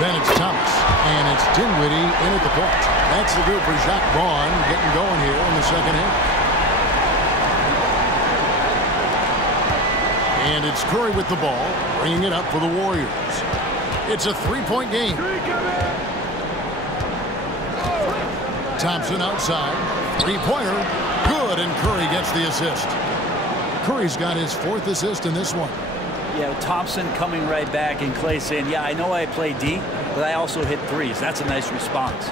Then it's Thomas. And it's Dinwiddie in at the point. That's the group for Jacques Vaughn getting going here in the second half. And it's Curry with the ball, bringing it up for the Warriors. It's a 3-point game. Thompson outside. 3-pointer. Good, and Curry gets the assist. Curry's got his 4th assist in this one. Yeah, Thompson coming right back, and Clay saying, yeah, I know I play D, but I also hit threes. That's a nice response.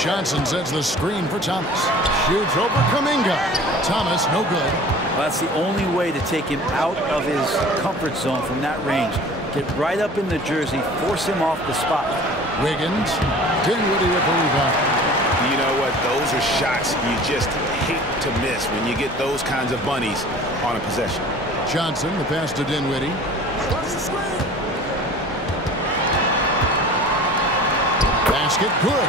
Johnson sets the screen for Thomas. Shoots over Kuminga. Thomas, no good. Well, that's the only way to take him out of his comfort zone from that range. Get right up in the jersey, force him off the spot. Wiggins, Dinwiddie with the rebound. You know what? Those are shots you just hate to miss when you get those kinds of bunnies on a possession. Johnson, the pass to Dinwiddie. Basket, good.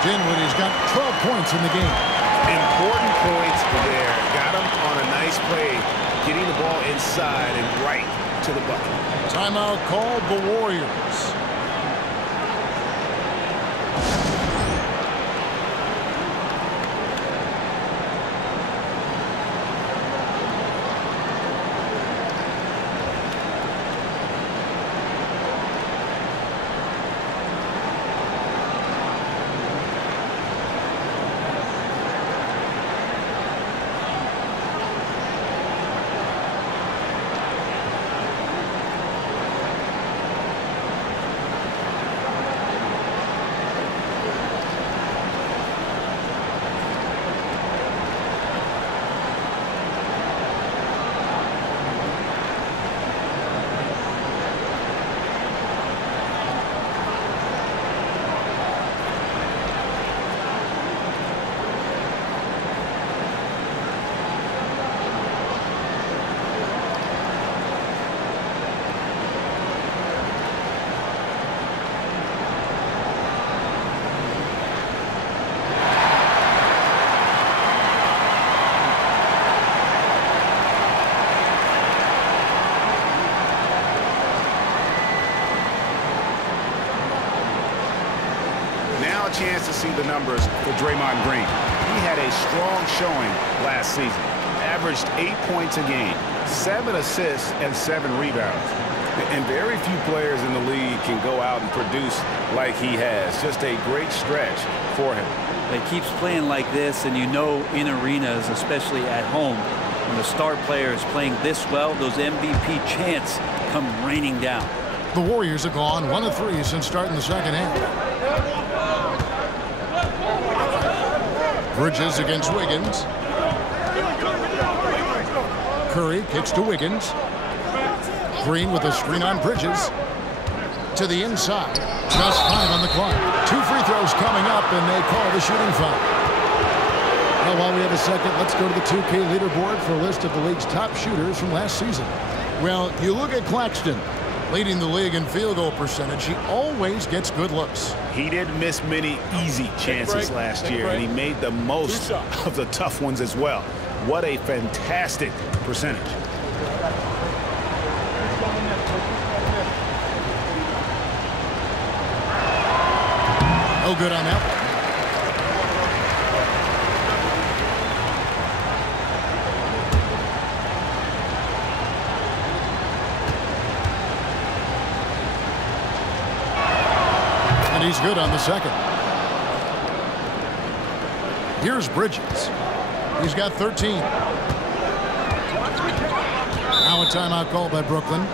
Dinwiddie's got 12 points in the game. Important points there. Got him on a nice play, getting the ball inside and right to the bucket. Timeout called the Warriors. a chance to see the numbers for Draymond Green. He had a strong showing last season. Averaged 8 points a game, 7 assists, and 7 rebounds. And very few players in the league can go out and produce like he has. Just a great stretch for him. He keeps playing like this, and you know in arenas, especially at home, when the star player is playing this well, those MVP chants come raining down. The Warriors have gone 1 of 3 since starting the second half. Bridges against Wiggins. Curry kicks to Wiggins. Green with a screen on Bridges. To the inside. Just 5 on the clock. 2 free throws coming up, and they call the shooting foul. Now, while we have a second, let's go to the 2K leaderboard for a list of the league's top shooters from last season. Well, you look at Claxton, leading the league in field goal percentage. He always gets good looks. He didn't miss many easy chances last year, and he made the most of the tough ones as well. What a fantastic percentage. No good on that one. And he's good on the second. Here's Bridges. He's got 13. Now a timeout called by Brooklyn.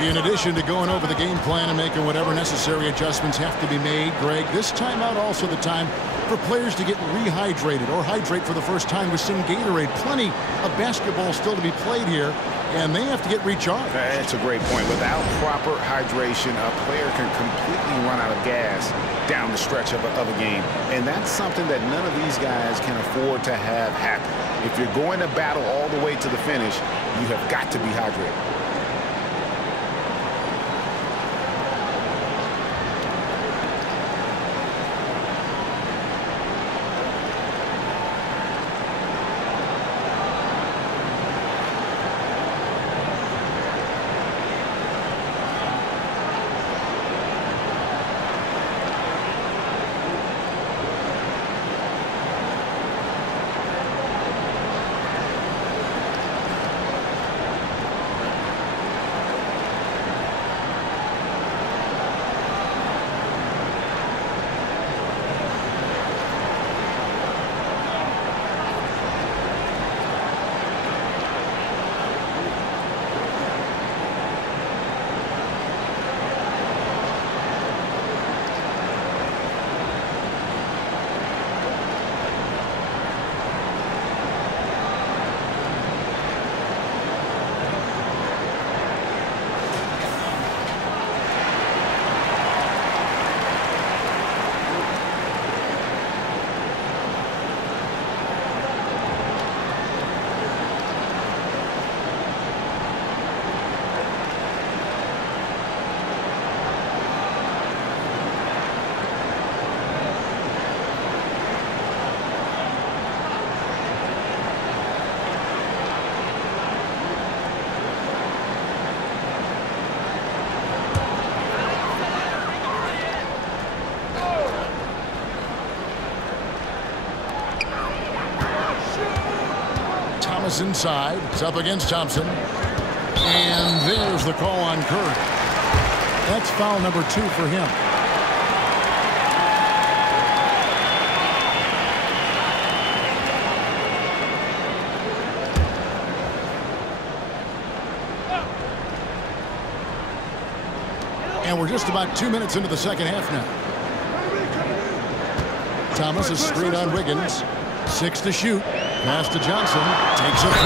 In addition to going over the game plan and making whatever necessary adjustments have to be made, Greg, this timeout also the time for players to get rehydrated or hydrate for the first time with some Gatorade. Plenty of basketball still to be played here, and they have to get recharged. That's a great point. Without proper hydration, a player can completely run out of gas down the stretch of a game, and that's something that none of these guys can afford to have happen. If you're going to battle all the way to the finish, you have got to be hydrated. Inside. It's up against Thompson. And there's the call on Curry. That's foul number 2 for him. And we're just about 2 minutes into the second half now. Thomas is straight on Wiggins. 6 to shoot. Pass to Johnson. Takes a 3.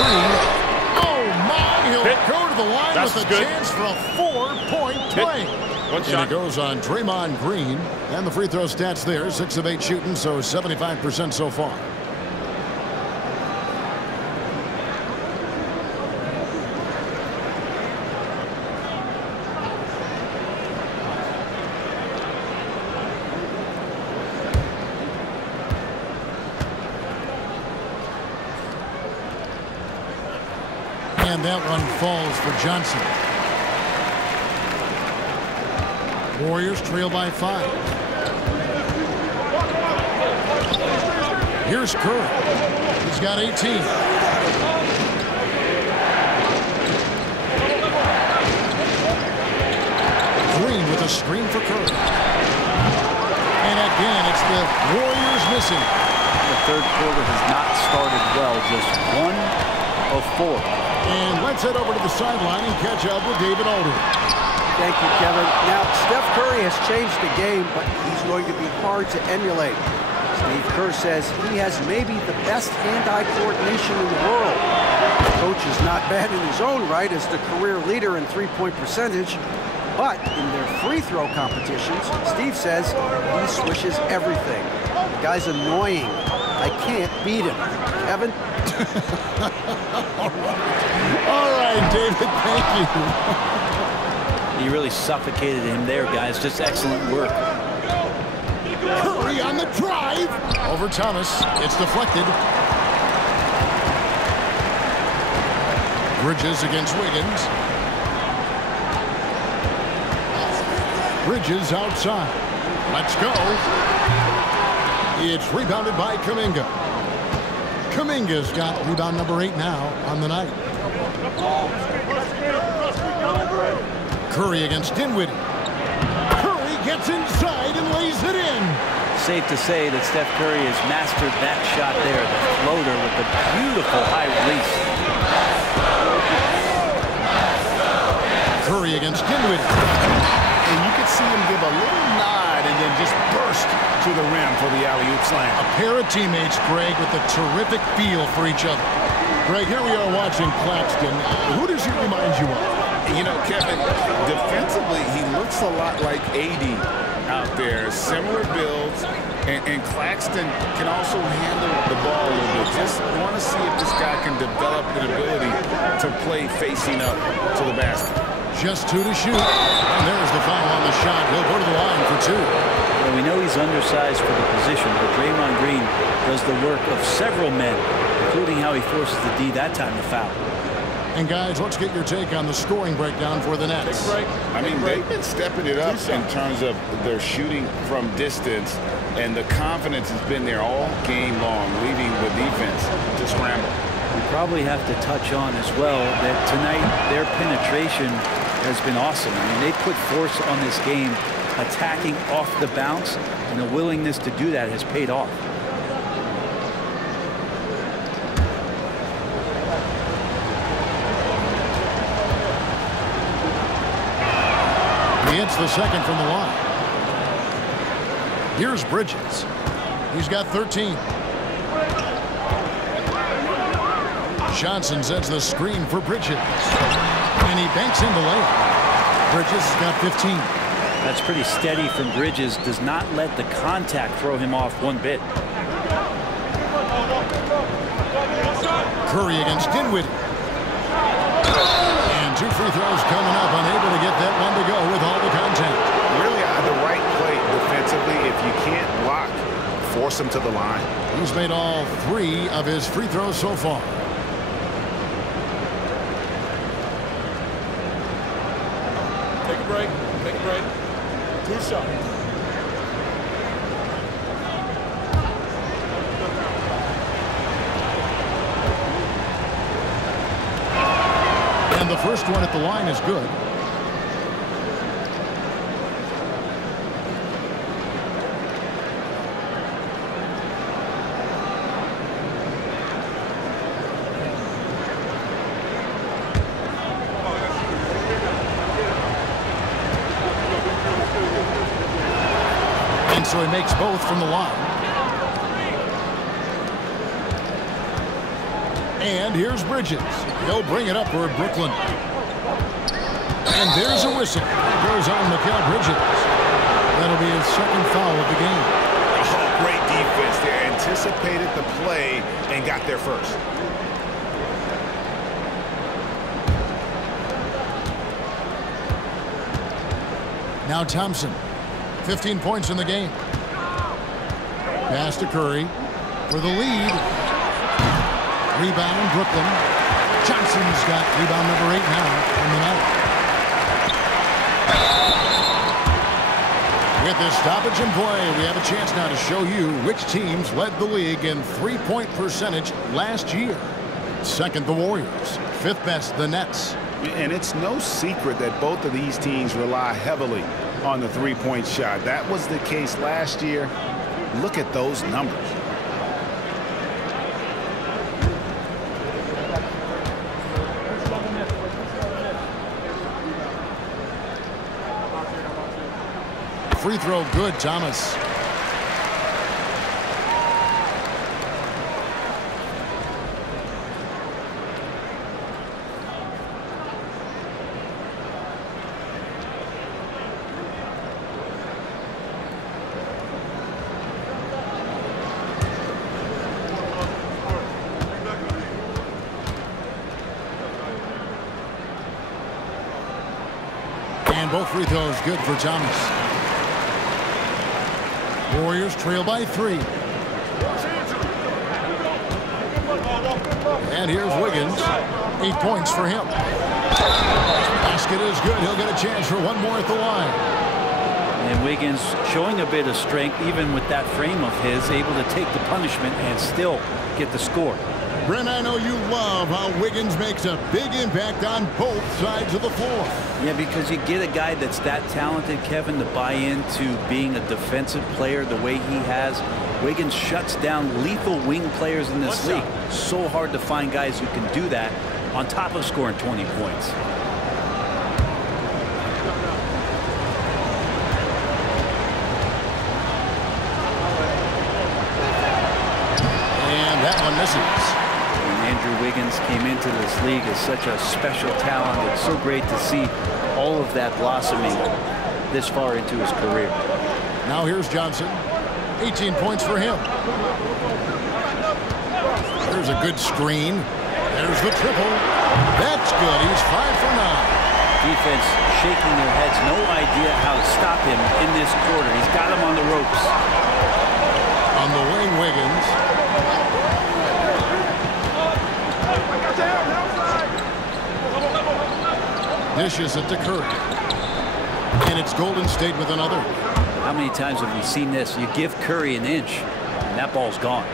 Oh, my. He'll go to the line with a chance for a 4-point play. And it goes on Draymond Green. And the free throw stats there. 6 of 8 shooting, so 75% so far. And that one falls for Johnson. Warriors trail by 5. Here's Curry. He's got 18. Green with a screen for Curry. And again, it's the Warriors missing. The third quarter has not started well. Just 1 of 4. And let's head over to the sideline and catch up with David Aldridge. Thank you, Kevin. Now, Steph Curry has changed the game, but he's going to be hard to emulate. Steve Kerr says he has maybe the best hand-eye coordination in the world. The coach is not bad in his own right as the career leader in three-point percentage, but in their free throw competitions, Steve says he swishes everything. The guy's annoying. I can't beat him. Kevin? All right, David, thank you. You really suffocated him there, guys. Just excellent work. Curry on the drive. Over Thomas. It's deflected. Bridges against Wiggins. Bridges outside. Let's go. It's rebounded by Kuminga. Kuminga's got rebound number 8 now on the night. Curry against Dinwiddie. Curry gets inside and lays it in. Safe to say that Steph Curry has mastered that shot there, the floater with the beautiful high release. Curry against Dinwiddie. And you could see him give a little nod and then just burst to the rim for the alley-oop slam. A pair of teammates, Greg, with a terrific feel for each other. Greg, here we are watching Claxton. Who does he remind you of? You know, Kevin, defensively, he looks a lot like AD out there. Similar builds, and Claxton can also handle the ball a little bit. Just want to see if this guy can develop an ability to play facing up to the basket. Just 2 to shoot. And there's the foul on the shot. He'll go to the line for 2. Well, we know he's undersized for the position, but Draymond Green does the work of several men, including how he forces the D that time to foul. And guys, let's get your take on the scoring breakdown for the Nets. I mean, they've been stepping it up in terms of their shooting from distance, and the confidence has been there all game long, leaving the defense to scramble. We probably have to touch on as well that tonight their penetration has been awesome. I mean, they put force on this game, attacking off the bounce, and the willingness to do that has paid off. He hits the second from the line. Here's Bridges. He's got 13. Johnson sets the screen for Bridges. And he banks in the layup. Bridges has got 15. That's pretty steady from Bridges. Does not let the contact throw him off one bit. Curry against Dinwiddie. And 2 free throws coming up. Unable to get that one to go with all the contact. Really the right play defensively. If you can't block, force him to the line. He's made all 3 of his free throws so far. Take a break. Take a break. 2 shots. And the first one at the line is good. And so he makes both from the line. And here's Bridges. He'll bring it up for Brooklyn. And there's a whistle. Goes on Mikal Bridges. That'll be his second foul of the game. Oh, great defense there. Anticipated the play and got there first. Now Thompson. 15 points in the game. Pass to Curry for the lead. Rebound, Brooklyn. Johnson's got rebound number 8 now on the night. At this stoppage in play, we have a chance now to show you which teams led the league in three-point percentage last year. Second, the Warriors. Fifth best, the Nets. And it's no secret that both of these teams rely heavily on the three-point shot. That was the case last year. Look at those numbers. Free throw good, Thomas. And both free throws good for Thomas. Warriors trail by 3. And here's Wiggins. 8 points for him. Basket is good. He'll get a chance for one more at the line. And Wiggins showing a bit of strength, even with that frame of his, able to take the punishment and still get the score. Brent, I know you love how Wiggins makes a big impact on both sides of the floor. Yeah, because you get a guy that's that talented, Kevin, to buy into being a defensive player the way he has. Wiggins shuts down lethal wing players in this league. So hard to find guys who can do that on top of scoring 20 points. And that one misses. Andrew Wiggins came into this league as such a special talent. It's so great to see all of that blossoming this far into his career. Now here's Johnson. 18 points for him. There's a good screen. There's the triple. That's good. He's 5 for 9. Defense shaking their heads. No idea how to stop him in this quarter. He's got him on the ropes. On the wing, Wiggins. Dishes it to Curry. And it's Golden State with another. How many times have we seen this? You give Curry an inch, and that ball's gone.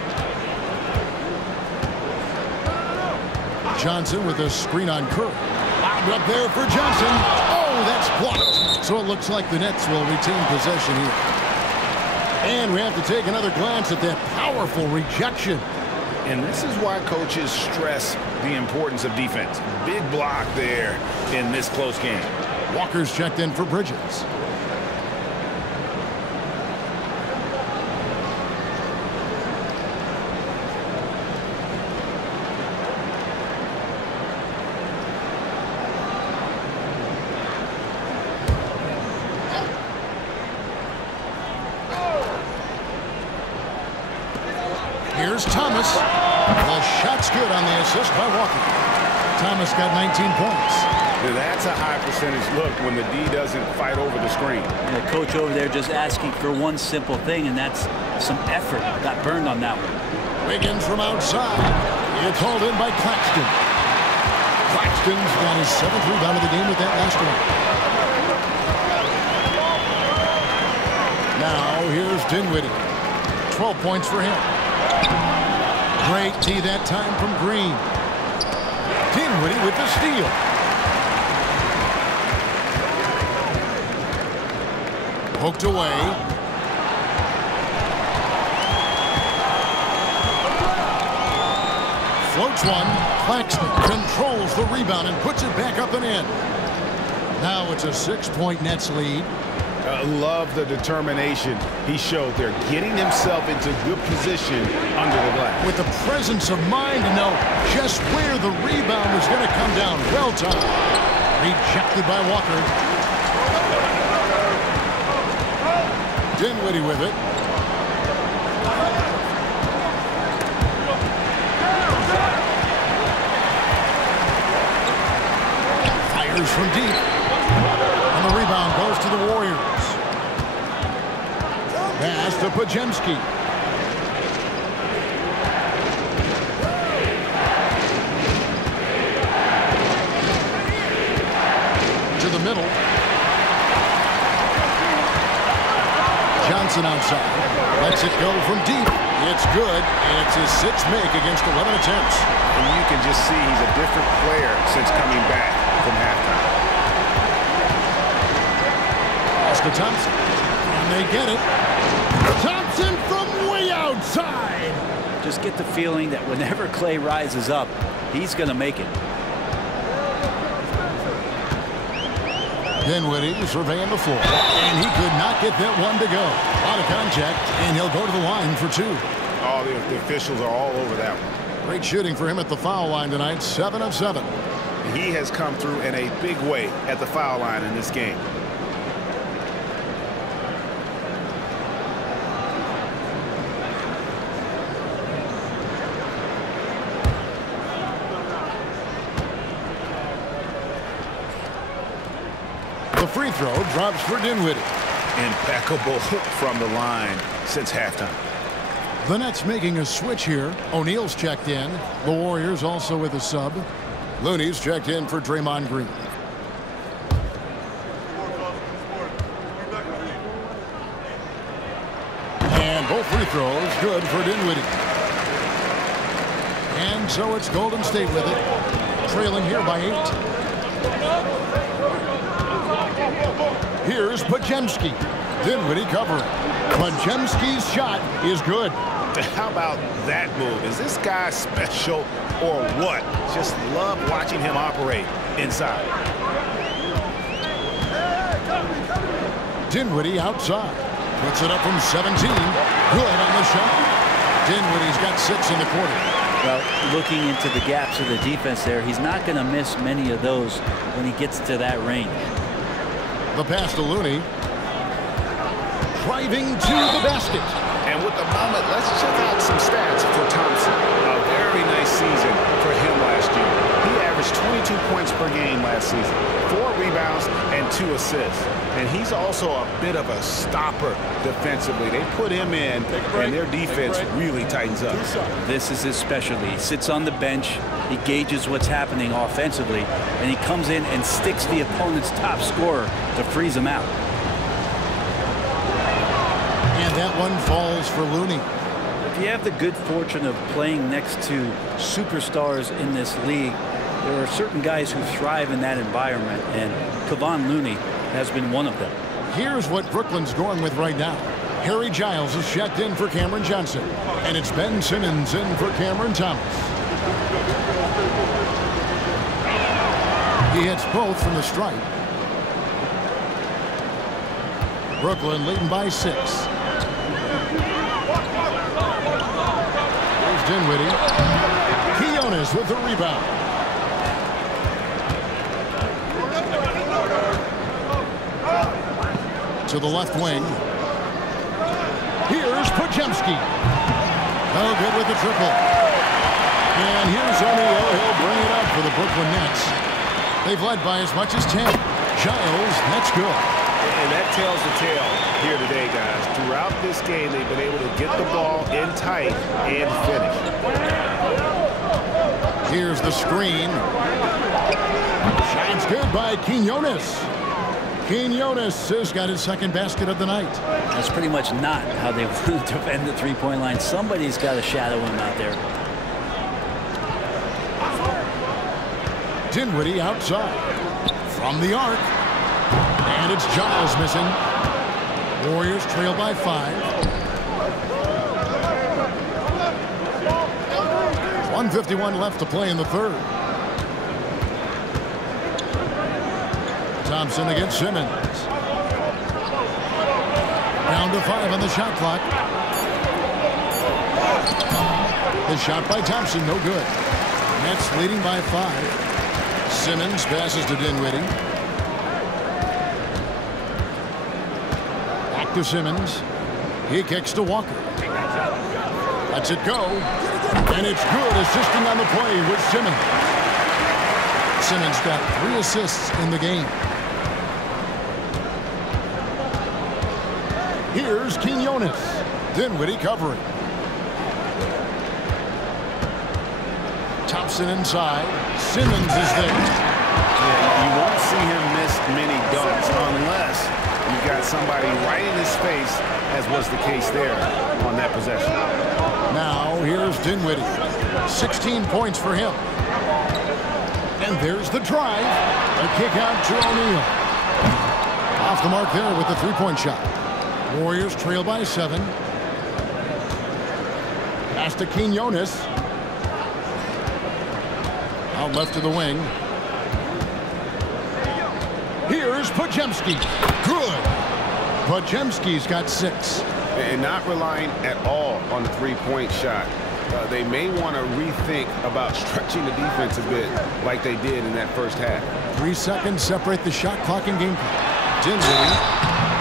Johnson with a screen on Curry. Lobbed up there for Johnson. Oh, that's blocked. So it looks like the Nets will retain possession here. And we have to take another glance at that powerful rejection. And this is why coaches stress the importance of defense. Big block there in this close game. Walker's checked in for Bridges. Here's Thomas. The shot's good on the assist by Walker. Thomas got 19 points. That's a high percentage look when the D doesn't fight over the screen. And the coach over there just asking for one simple thing, and that's some effort. Got burned on that one. Wiggins from outside. It's hauled in by Claxton. Claxton's got his 7th rebound of the game with that last one. Now here's Dinwiddie. 12 points for him. Great D that time from Green. Dinwiddie with the steal. Poked away. Floats one. Claxton controls the rebound and puts it back up and in. Now it's a 6-point Nets lead. Love the determination he showed there, getting himself into good position under the glass. With the presence of mind to know just where the rebound was going to come down. Well timed. Rejected by Walker. Dinwiddie with it. Fires from deep. And the rebound goes to the Warriors. Pass to Pajemski. To the middle. Johnson outside. Lets it go from deep. It's good, and it's his sixth make against 11 attempts. And you can just see he's a different player since coming back from halftime. Pass to Thompson. And they get it. Thompson from way outside. Just get the feeling that whenever Clay rises up, he's going to make it. Dinwiddie surveying the floor, and he could not get that one to go. Out of contact, and he'll go to the line for two. Oh, the officials are all over that one. Great shooting for him at the foul line tonight, 7 of 7. He has come through in a big way at the foul line in this game. The free throw drops for Dinwiddie. Impeccable from the line since halftime. The Nets making a switch here. O'Neal's checked in. The Warriors also with a sub. Looney's checked in for Draymond Green. And both free throws good for Dinwiddie. And so it's Golden State with it. Trailing here by 8. Here's Podziemski. Dinwiddie covering. Podziemski's shot is good. How about that move? Is this guy special or what? Just love watching him operate inside. Dinwiddie outside. Puts it up from 17. Good on the shot. Dinwiddie's got 6 in the quarter. Well, looking into the gaps of the defense there, he's not going to miss many of those when he gets to that range. The pass to Looney. Driving to the basket. And with the moment, let's check out some stats for Thompson. A very nice season for him last year. He averaged 22 points per game last season, 4 rebounds and 2 assists. And he's also a bit of a stopper defensively. They put him in, and their defense really tightens up. This is his specialty. He sits on the bench, he gauges what's happening offensively, and he comes in and sticks the opponent's top scorer to freeze him out. And that one falls for Looney. If you have the good fortune of playing next to superstars in this league, there are certain guys who thrive in that environment, and Kevon Looney has been one of them. Here's what Brooklyn's going with right now. Harry Giles is checked in for Cameron Johnson, and it's Ben Simmons in for Cameron Thomas. He hits both from the stripe. Brooklyn leading by 6. Here's Dinwiddie. Quinones with the rebound. To the left wing. Here's Podziemski. Oh, good with the triple. And here's O'Neal. He'll bring it up for the Brooklyn Nets. They've led by as much as 10. Giles, that's good. And that tells the tale here today, guys. Throughout this game, they've been able to get the ball in tight and finish. Here's the screen. Shot's good by Quinones. Quinones has got his second basket of the night. That's pretty much not how they want to defend the three-point line. Somebody's got to shadow him out there. Dinwiddie outside. From the arc. And it's Giles missing. Warriors trail by 5. 1:51 left to play in the third. Thompson against Simmons. Down to 5 on the shot clock. The shot by Thompson, no good. Nets leading by 5. Simmons passes to Dinwiddie. Back to Simmons. He kicks to Walker. Lets it go. And it's good, assisting on the play with Simmons. Simmons got 3 assists in the game. Here's Quinones. Dinwiddie covering. Thompson inside. Simmons is there. Yeah, you won't see him miss many dunks unless you've got somebody right in his face, as was the case there on that possession. Now here's Dinwiddie. 16 points for him. And there's the drive. A kick out to O'Neal. Off the mark there with the three-point shot. Warriors trail by 7. Pass to Quinones. Out left to the wing. Here's Podziemski. Good. Podziemski's got 6. And not relying at all on the three-point shot. They may want to rethink about stretching the defense a bit like they did in that first half. 3 seconds separate the shot clock and game clock. Dinwiddie.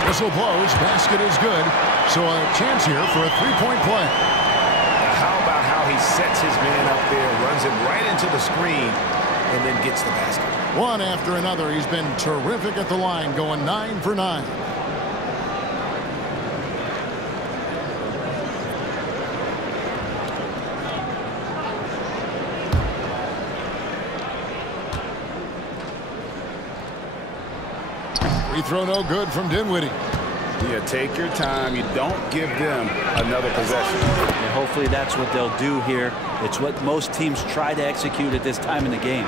Whistle blows. Basket is good. So a chance here for a three-point play. How about how he sets his man up there, runs him right into the screen, and then gets the basket. One after another. He's been terrific at the line, going 9 for 9. Free throw no good from Dinwiddie. Yeah, take your time. You don't give them another possession. And hopefully that's what they'll do here. It's what most teams try to execute at this time in the game.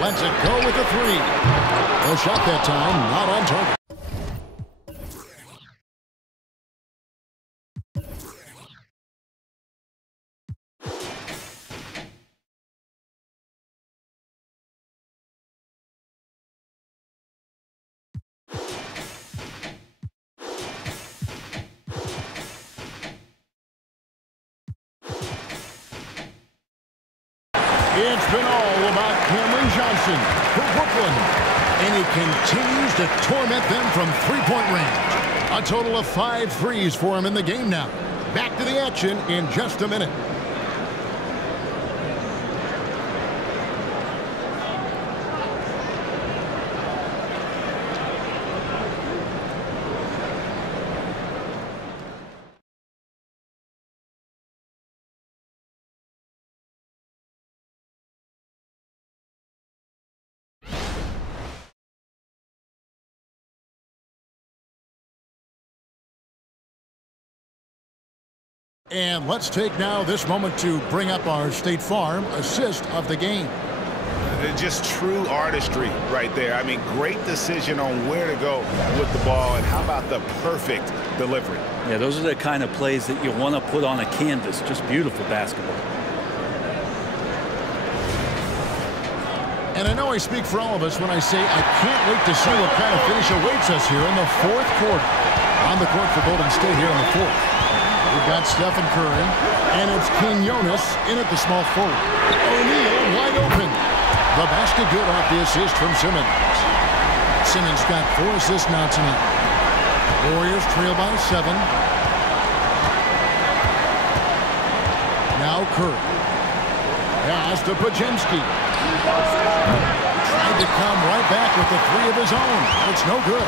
Lets it go with a 3. No shot that time, not on target. It's been all about Cameron Johnson for Brooklyn. And he continues to torment them from three-point range. A total of 5 threes for him in the game now. Back to the action in just a minute. And let's take now this moment to bring up our State Farm assist of the game. Just true artistry right there. I mean, great decision on where to go with the ball, and how about the perfect delivery? Yeah, those are the kind of plays that you want to put on a canvas. Just beautiful basketball. And I know I speak for all of us when I say I can't wait to see what kind of finish awaits us here in the fourth quarter. On the court for Golden State here in the fourth. We've got Stephen Curry, and it's Quinones in at the small forward. O'Neal wide open. The basket good off the assist from Simmons. Simmons got 4 assists now tonight. Warriors trail by 7. Now Curry. Pass to Podziemski. Tried to come right back with the 3 of his own. It's no good.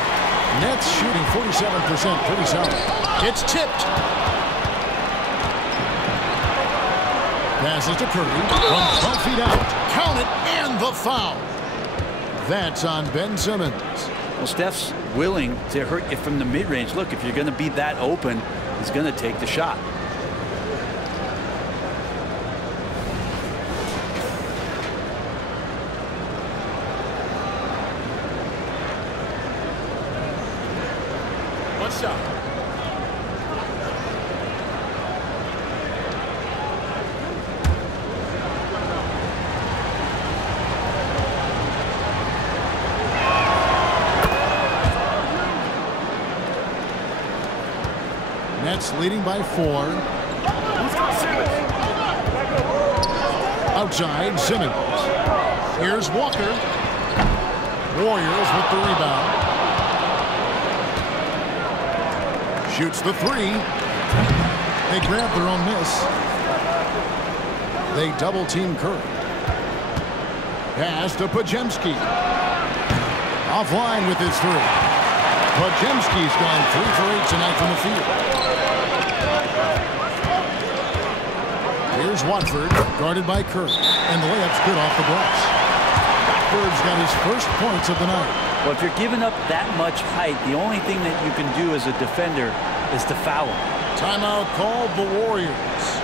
Nets shooting 47%, pretty solid. It's tipped. Passes to Curry from 12 feet out. Count it, and the foul. That's on Ben Simmons. Well, Steph's willing to hurt you from the mid-range. Look, if you're going to be that open, he's going to take the shot. One shot. Nets leading by 4. Outside, Simmons. Here's Walker. Warriors with the rebound. Shoots the 3. They grab their own miss. They double-team Curry. Pass to Podziemski. Offline with his 3. Podziemski's gone 3 for 8 tonight from the field. Here's Watford, guarded by Curry. And the layup's good off the glass. Bird's got his first points of the night. Well, if you're giving up that much height, the only thing that you can do as a defender is to foul him. Timeout called the Warriors.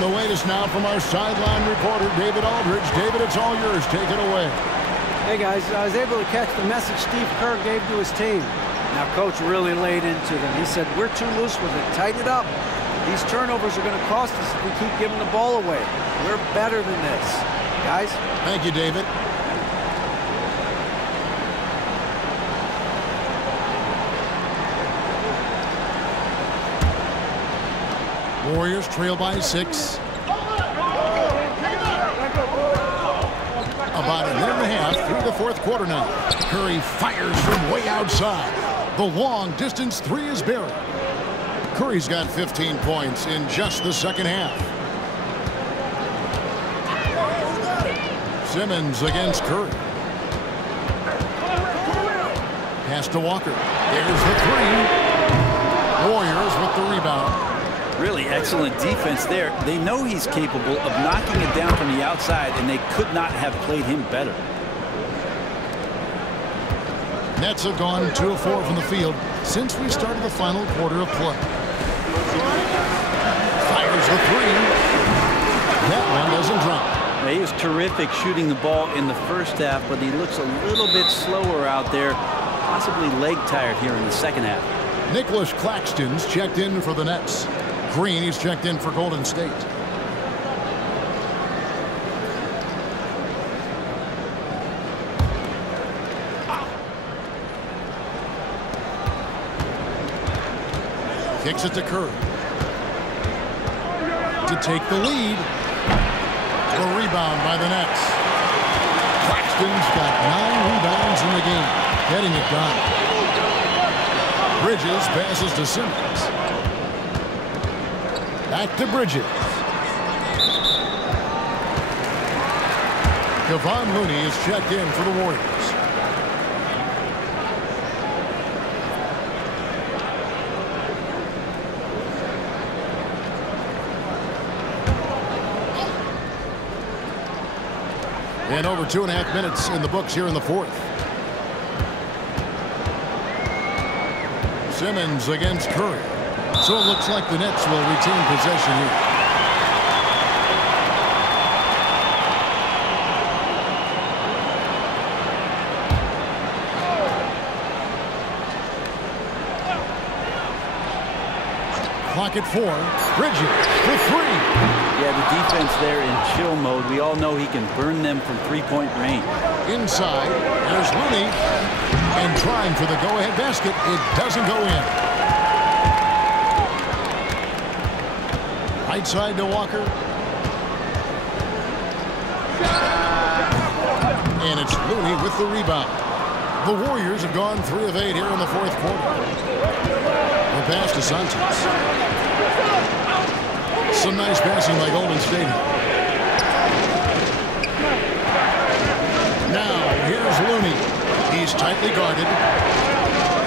The latest now from our sideline reporter, David Aldridge. David, it's all yours. Take it away. Hey, guys, I was able to catch the message Steve Kerr gave to his team. Now, Coach really laid into them. He said, we're too loose with it. Tighten it up. These turnovers are going to cost us if we keep giving the ball away. We're better than this. Guys? Thank you, David. Warriors trail by 6. About a minute and a half through the fourth quarter now. Curry fires from way outside. The long distance three is buried. Curry's got 15 points in just the second half. Simmons against Curry. Pass to Walker. There's the three. Warriors with the rebound. Really excellent defense there. They know he's capable of knocking it down from the outside, and they could not have played him better. Nets have gone 2 of 4 from the field since we started the final quarter of play. Fires the three. That one doesn't drop. Now, he was terrific shooting the ball in the first half, but he looks a little bit slower out there, possibly leg tired here in the second half. Nicholas Claxton's checked in for the Nets. Green, he's checked in for Golden State. Kicks it to Curry. To take the lead. The rebound by the Nets. Claxton's got 9 rebounds in the game. Getting it done. Bridges passes to Simmons. Back to Bridges. Kevon Looney is checked in for the Warriors. And over 2.5 minutes in the books here in the fourth. Simmons against Curry. So it looks like the Nets will retain possession here. Clock at 4. Bridges for 3. Yeah, the defense there in chill mode. We all know he can burn them from three-point range. Inside, there's Looney. And trying for the go-ahead basket. It doesn't go in. Right side to Walker. And it's Looney with the rebound. The Warriors have gone 3 of 8 here in the fourth quarter. The pass to Sanchez. Some nice passing by Golden State. Now, here's Looney. He's tightly guarded.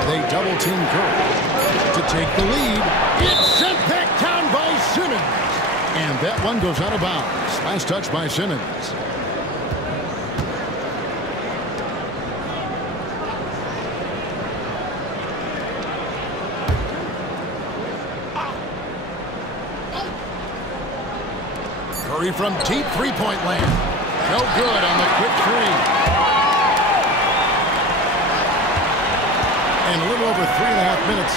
They double-team Curry. To take the lead, it's sent back down by Simmons. And that one goes out of bounds. Last touch by Simmons. Curry from deep three-point land. No good on the quick three. And a little over 3.5 minutes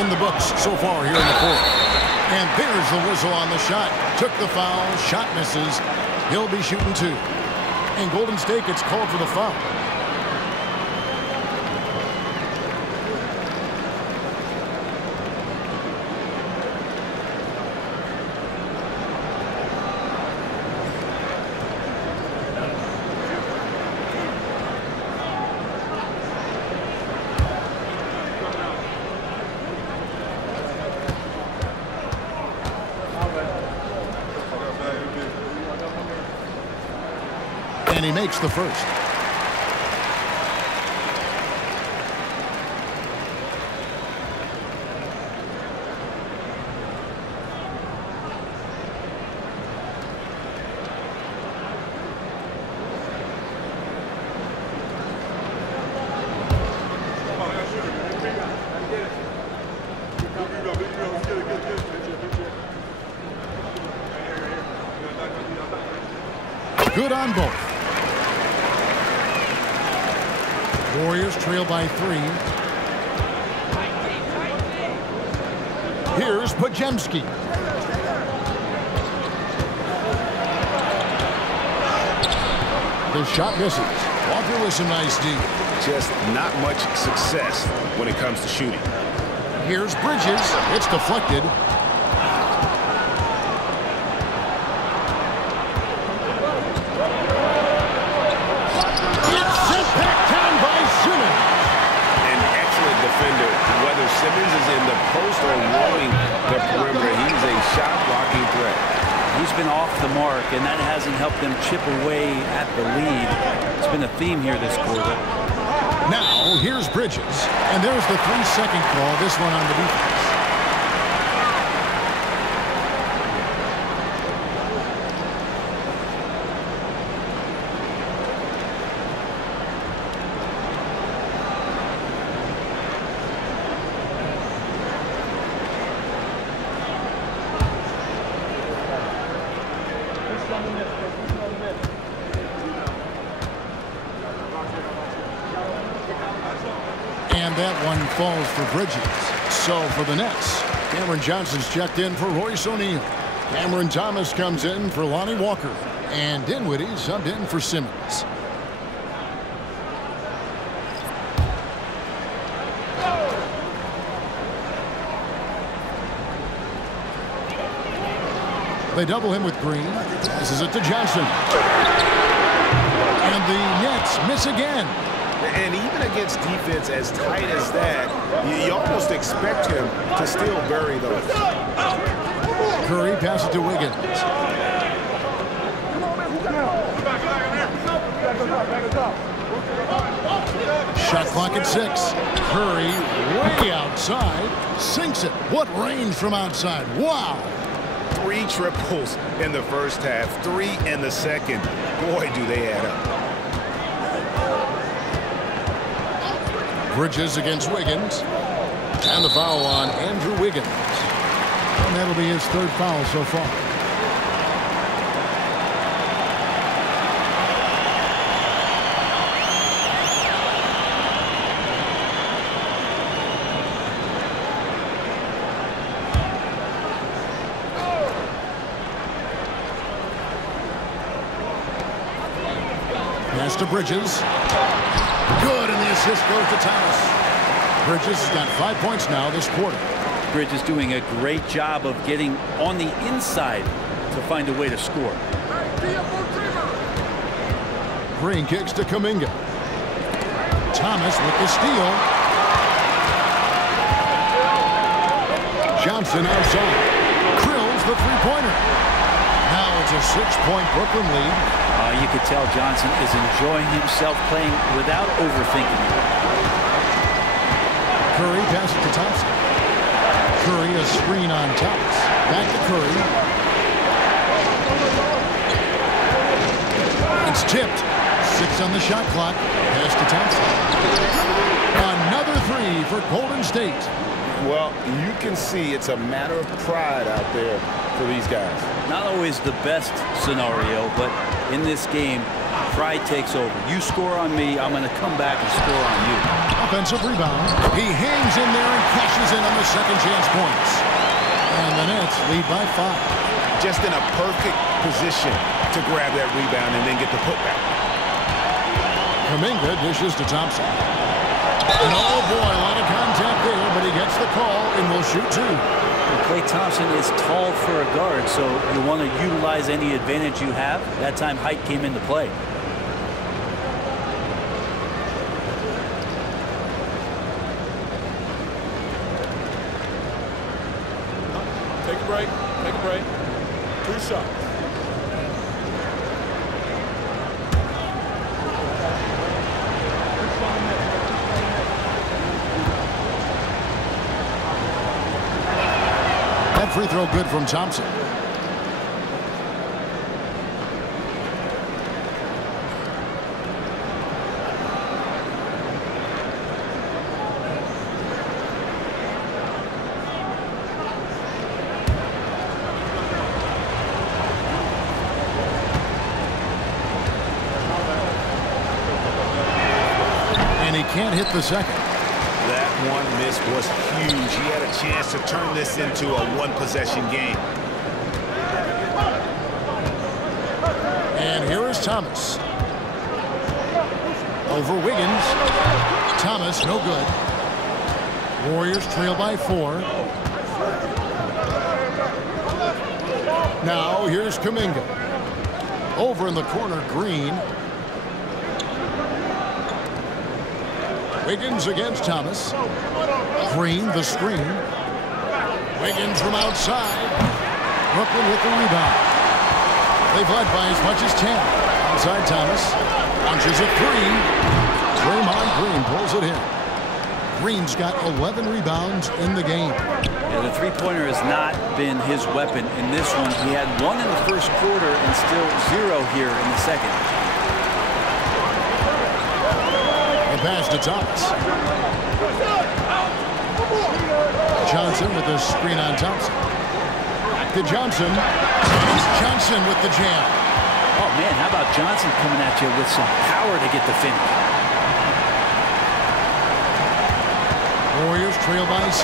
in the books so far here in the fourth. And there's the whistle on the shot. Took the foul. Shot misses. He'll be shooting 2. And Golden State gets called for the foul. And he makes the first. Good on both. Warriors trail by 3. Here's Pajemski. The shot misses. Walker with some nice D. Just not much success when it comes to shooting. Here's Bridges. It's deflected. Simmons is in the post or rolling the perimeter. He's a shot-blocking threat. He's been off the mark, and that hasn't helped them chip away at the lead. It's been a theme here this quarter. Now, here's Bridges. And there's the 3-second call, this one on the defense. And that one falls for Bridges. So for the Nets, Cameron Johnson's checked in for Royce O'Neal. Cameron Thomas comes in for Lonnie Walker. And Dinwiddie subbed in for Simmons. They double him with Green. Passes it to Johnson. And the Nets miss again. And even against defense as tight as that, you almost expect him to still bury those. Curry passes it to Wiggins. Shot clock at 6. Curry way outside. Sinks it. What range from outside. Wow. 3 triples in the first half, 3 in the second. Boy, do they add up. Bridges against Wiggins. And the foul on Andrew Wiggins. And that'll be his 3rd foul so far. Pass to Bridges. Good, and the assist goes to Thomas. Bridges has got 5 points now this quarter. Bridges doing a great job of getting on the inside to find a way to score. Green kicks to Kuminga. Thomas with the steal. Johnson outside. Drills the three-pointer. Now it's a 6-point Brooklyn lead. You could tell Johnson is enjoying himself playing without overthinking it. Curry passes to Thompson. Curry a screen on Thomas. Back to Curry. tipped. 6 on the shot clock. Pass to Thompson. Another 3 for Golden State. Well, you can see it's a matter of pride out there for these guys. Not always the best scenario, but in this game, pride takes over. You score on me, I'm going to come back and score on you. Offensive rebound. He hangs in there and cashes in on the second chance points. And the Nets lead by 5. Just in a perfect position to grab that rebound and then get the putback. Kuminga dishes to Thompson. And oh boy, a lot of contact there, but he gets the call and will shoot 2. Klay Thompson is tall for a guard, so you want to utilize any advantage you have. That time height came into play. Take a break. Take a break. 2 shots. That free throw good from Thompson. And he can't hit the second. That one miss was huge. He had a chance to turn this into a one-possession game. And here is Thomas. Over Wiggins. Thomas, no good. Warriors trail by 4. Now here's Kuminga. Over in the corner, Green. Wiggins against Thomas. Green, the screen. Wiggins from outside. Brooklyn with the rebound. They've led by as much as 10. Outside Thomas. Launches a 3. Draymond Green pulls it in. Green's got 11 rebounds in the game. Yeah, the three-pointer has not been his weapon in this one. He had 1 in the first quarter and still 0 here in the second. The pass to Thomas. Johnson with the screen on Thompson. Back to Johnson. It's Johnson with the jam. Oh, man, how about Johnson coming at you with some power to get the finish? Warriors trail by 6.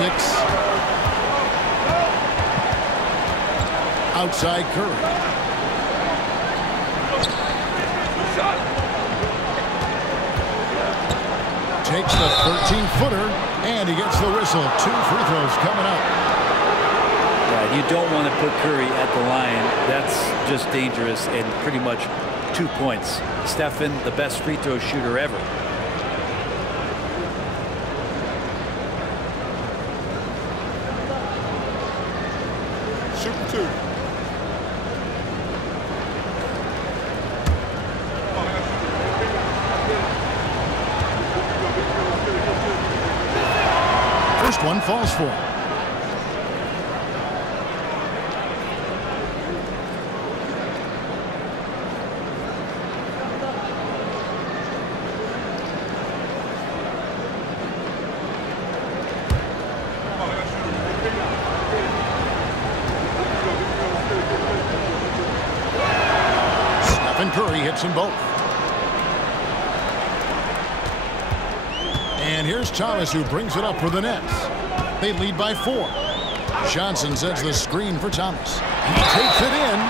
Outside Curry. Takes the 13-footer, and he gets the whistle. 2 free throws coming up. Yeah, you don't want to put Curry at the line. That's just dangerous, and pretty much 2 points. Stephen, the best free throw shooter ever. Shooting 2. First one falls for him. Stephen Curry hits them both. And here's Thomas, who brings it up for the Nets. They lead by 4. Johnson sets the screen for Thomas. He takes it in.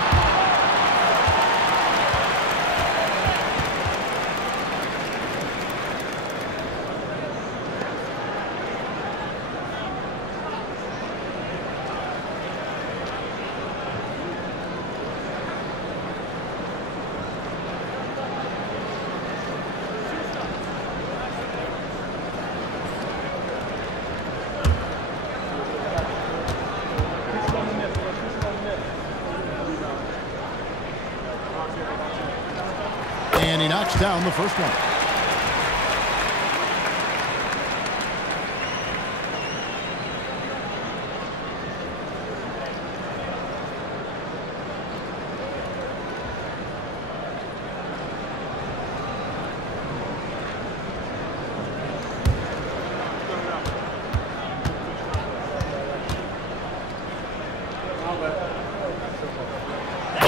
And he knocks down the first one.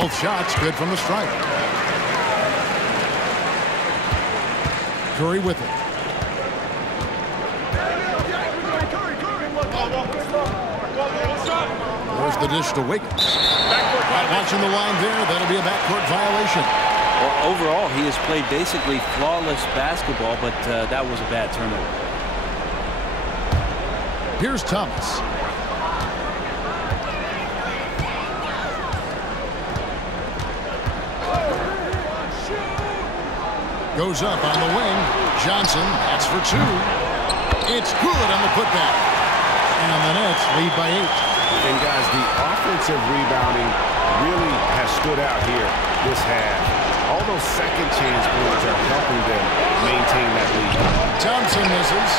Both shots good from the stripe. Curry with it. There's the dish to Wiggins. Watching the line there, that'll be a backcourt violation. Well, overall, he has played basically flawless basketball, but that was a bad turnover. Here's Thomas. Goes up on the wing. Johnson, that's for two. It's good on the putback. And the Nets lead by 8. And guys, the offensive rebounding really has stood out here this half. All those second chance points are helping them maintain that lead. Thompson misses.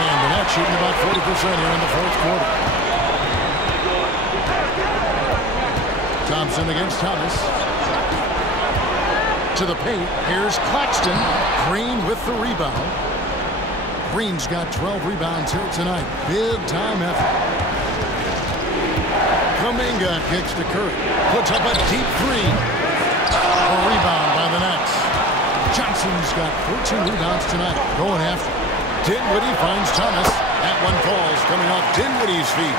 And the Nets shooting about 40% here in the fourth quarter. Thompson against Thomas. To the paint. Here's Claxton. Green with the rebound. Green's got 12 rebounds here tonight. Big time effort. Kuminga kicks to Curry. Puts up a deep three. A rebound by the Nets. Johnson's got 14 rebounds tonight. Going after. Dinwiddie finds Thomas. That one falls coming off Dinwiddie's feet.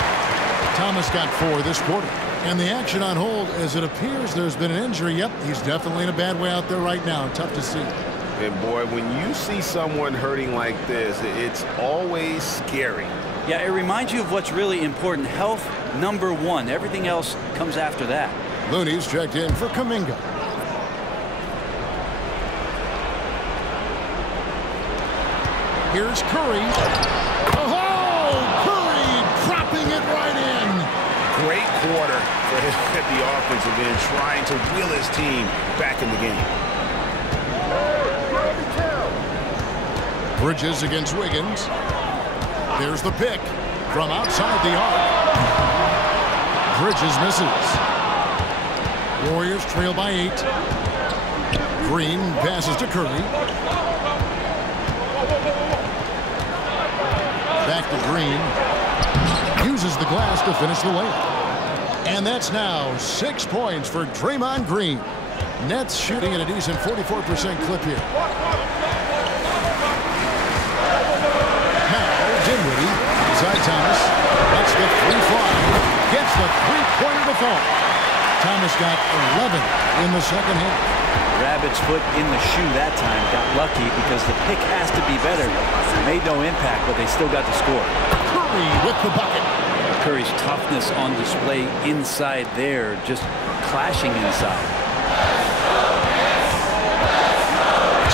Thomas got 4 this quarter. And the action on hold, as it appears there's been an injury. Yep, he's definitely in a bad way out there right now. Tough to see. And boy, when you see someone hurting like this, it's always scary. Yeah, it reminds you of what's really important. Health, number one. Everything else comes after that. Looney's checked in for Kuminga. Here's Curry. Oh, Curry dropping it right in. Great quarter for him at the offensive end, trying to wheel his team back in the game. Bridges against Wiggins. There's the pick from outside the arc. Bridges misses. Warriors trail by 8. Green passes to Curry. Back to Green. Uses the glass to finish the layup. And that's now 6 points for Draymond Green. Nets shooting at a decent 44% clip here. Dinwiddie, inside Thomas, lets the three fly, gets the three-pointer to fall. Thomas got 11 in the second half. Rabbit's foot in the shoe that time. Got lucky because the pick has to be better. Made no impact, but they still got the score. Curry with the bucket. Curry's toughness on display inside there, just clashing inside.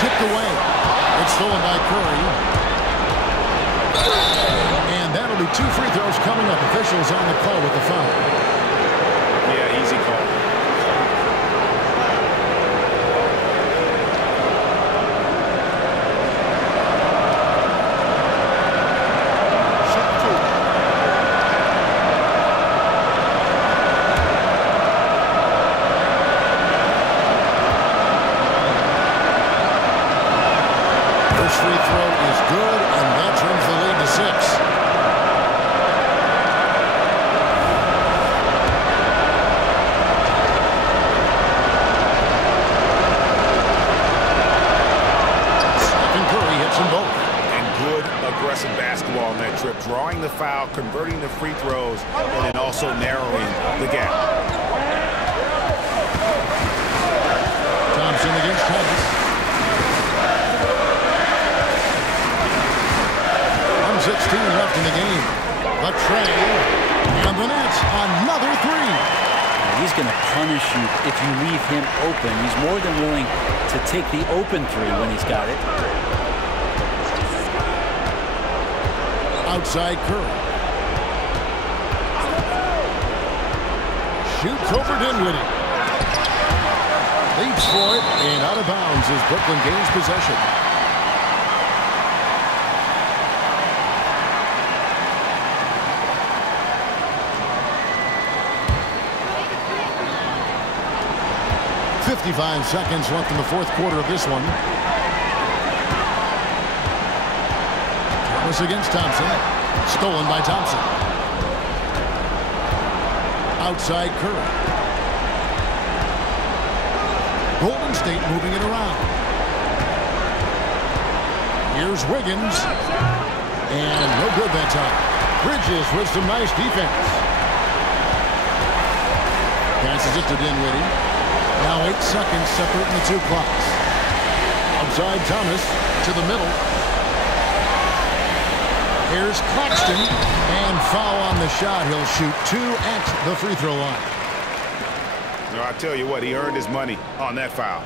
Tipped away. It's stolen by Curry. And that'll be 2 free throws coming up. Officials on the call with the foul. Yeah, easy call. First free throw is good, and that turns the lead to 6. Aggressive basketball on that trip, drawing the foul, converting the free throws, and then also narrowing the gap. Thompson against Thomas. 1:16 left in the game. The tray, and the Nets another 3. He's going to punish you if you leave him open. He's more than willing to take the open 3 when he's got it. Outside Curry. Shoots over Dinwiddie. Leaps for it, and out of bounds as Brooklyn gains possession. .55 seconds left in the fourth quarter of this one. Thomas against Thompson. Stolen by Thompson. Outside Curry. Golden State moving it around. Here's Wiggins. And no good that time. Bridges with some nice defense. Passes it to Dinwiddie. Now 8 seconds separating the two clocks. Outside Thomas to the middle. Here's Claxton. And foul on the shot. He'll shoot 2 at the free throw line. No, I tell you what, he earned his money on that foul.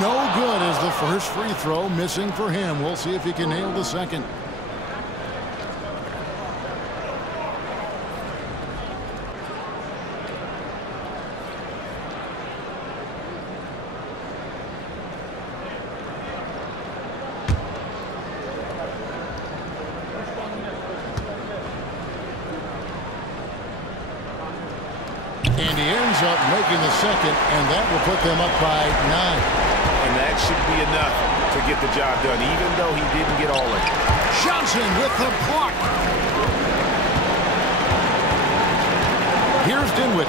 No good as the first free throw missing for him. We'll see if he can nail the second. And he ends up making the second, and that will put them up by 9. And that should be enough to get the job done, even though he didn't get all of it. Johnson with the block. Here's Dinwiddie.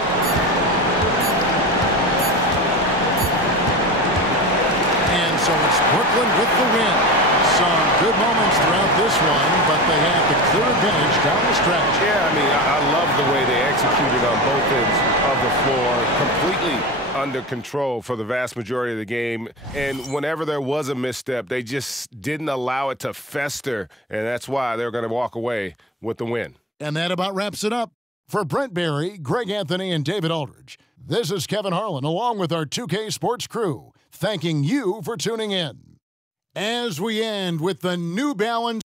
And so it's Brooklyn with the win. Some good moments throughout this one, but they have the clear advantage down the stretch. Yeah, I mean, I love the way they executed on both ends of the floor. Completely under control for the vast majority of the game. And whenever there was a misstep, they just didn't allow it to fester. And that's why they're going to walk away with the win. And that about wraps it up. For Brent Barry, Greg Anthony, and David Aldridge, this is Kevin Harlan along with our 2K Sports crew, thanking you for tuning in. As we end with the New Balance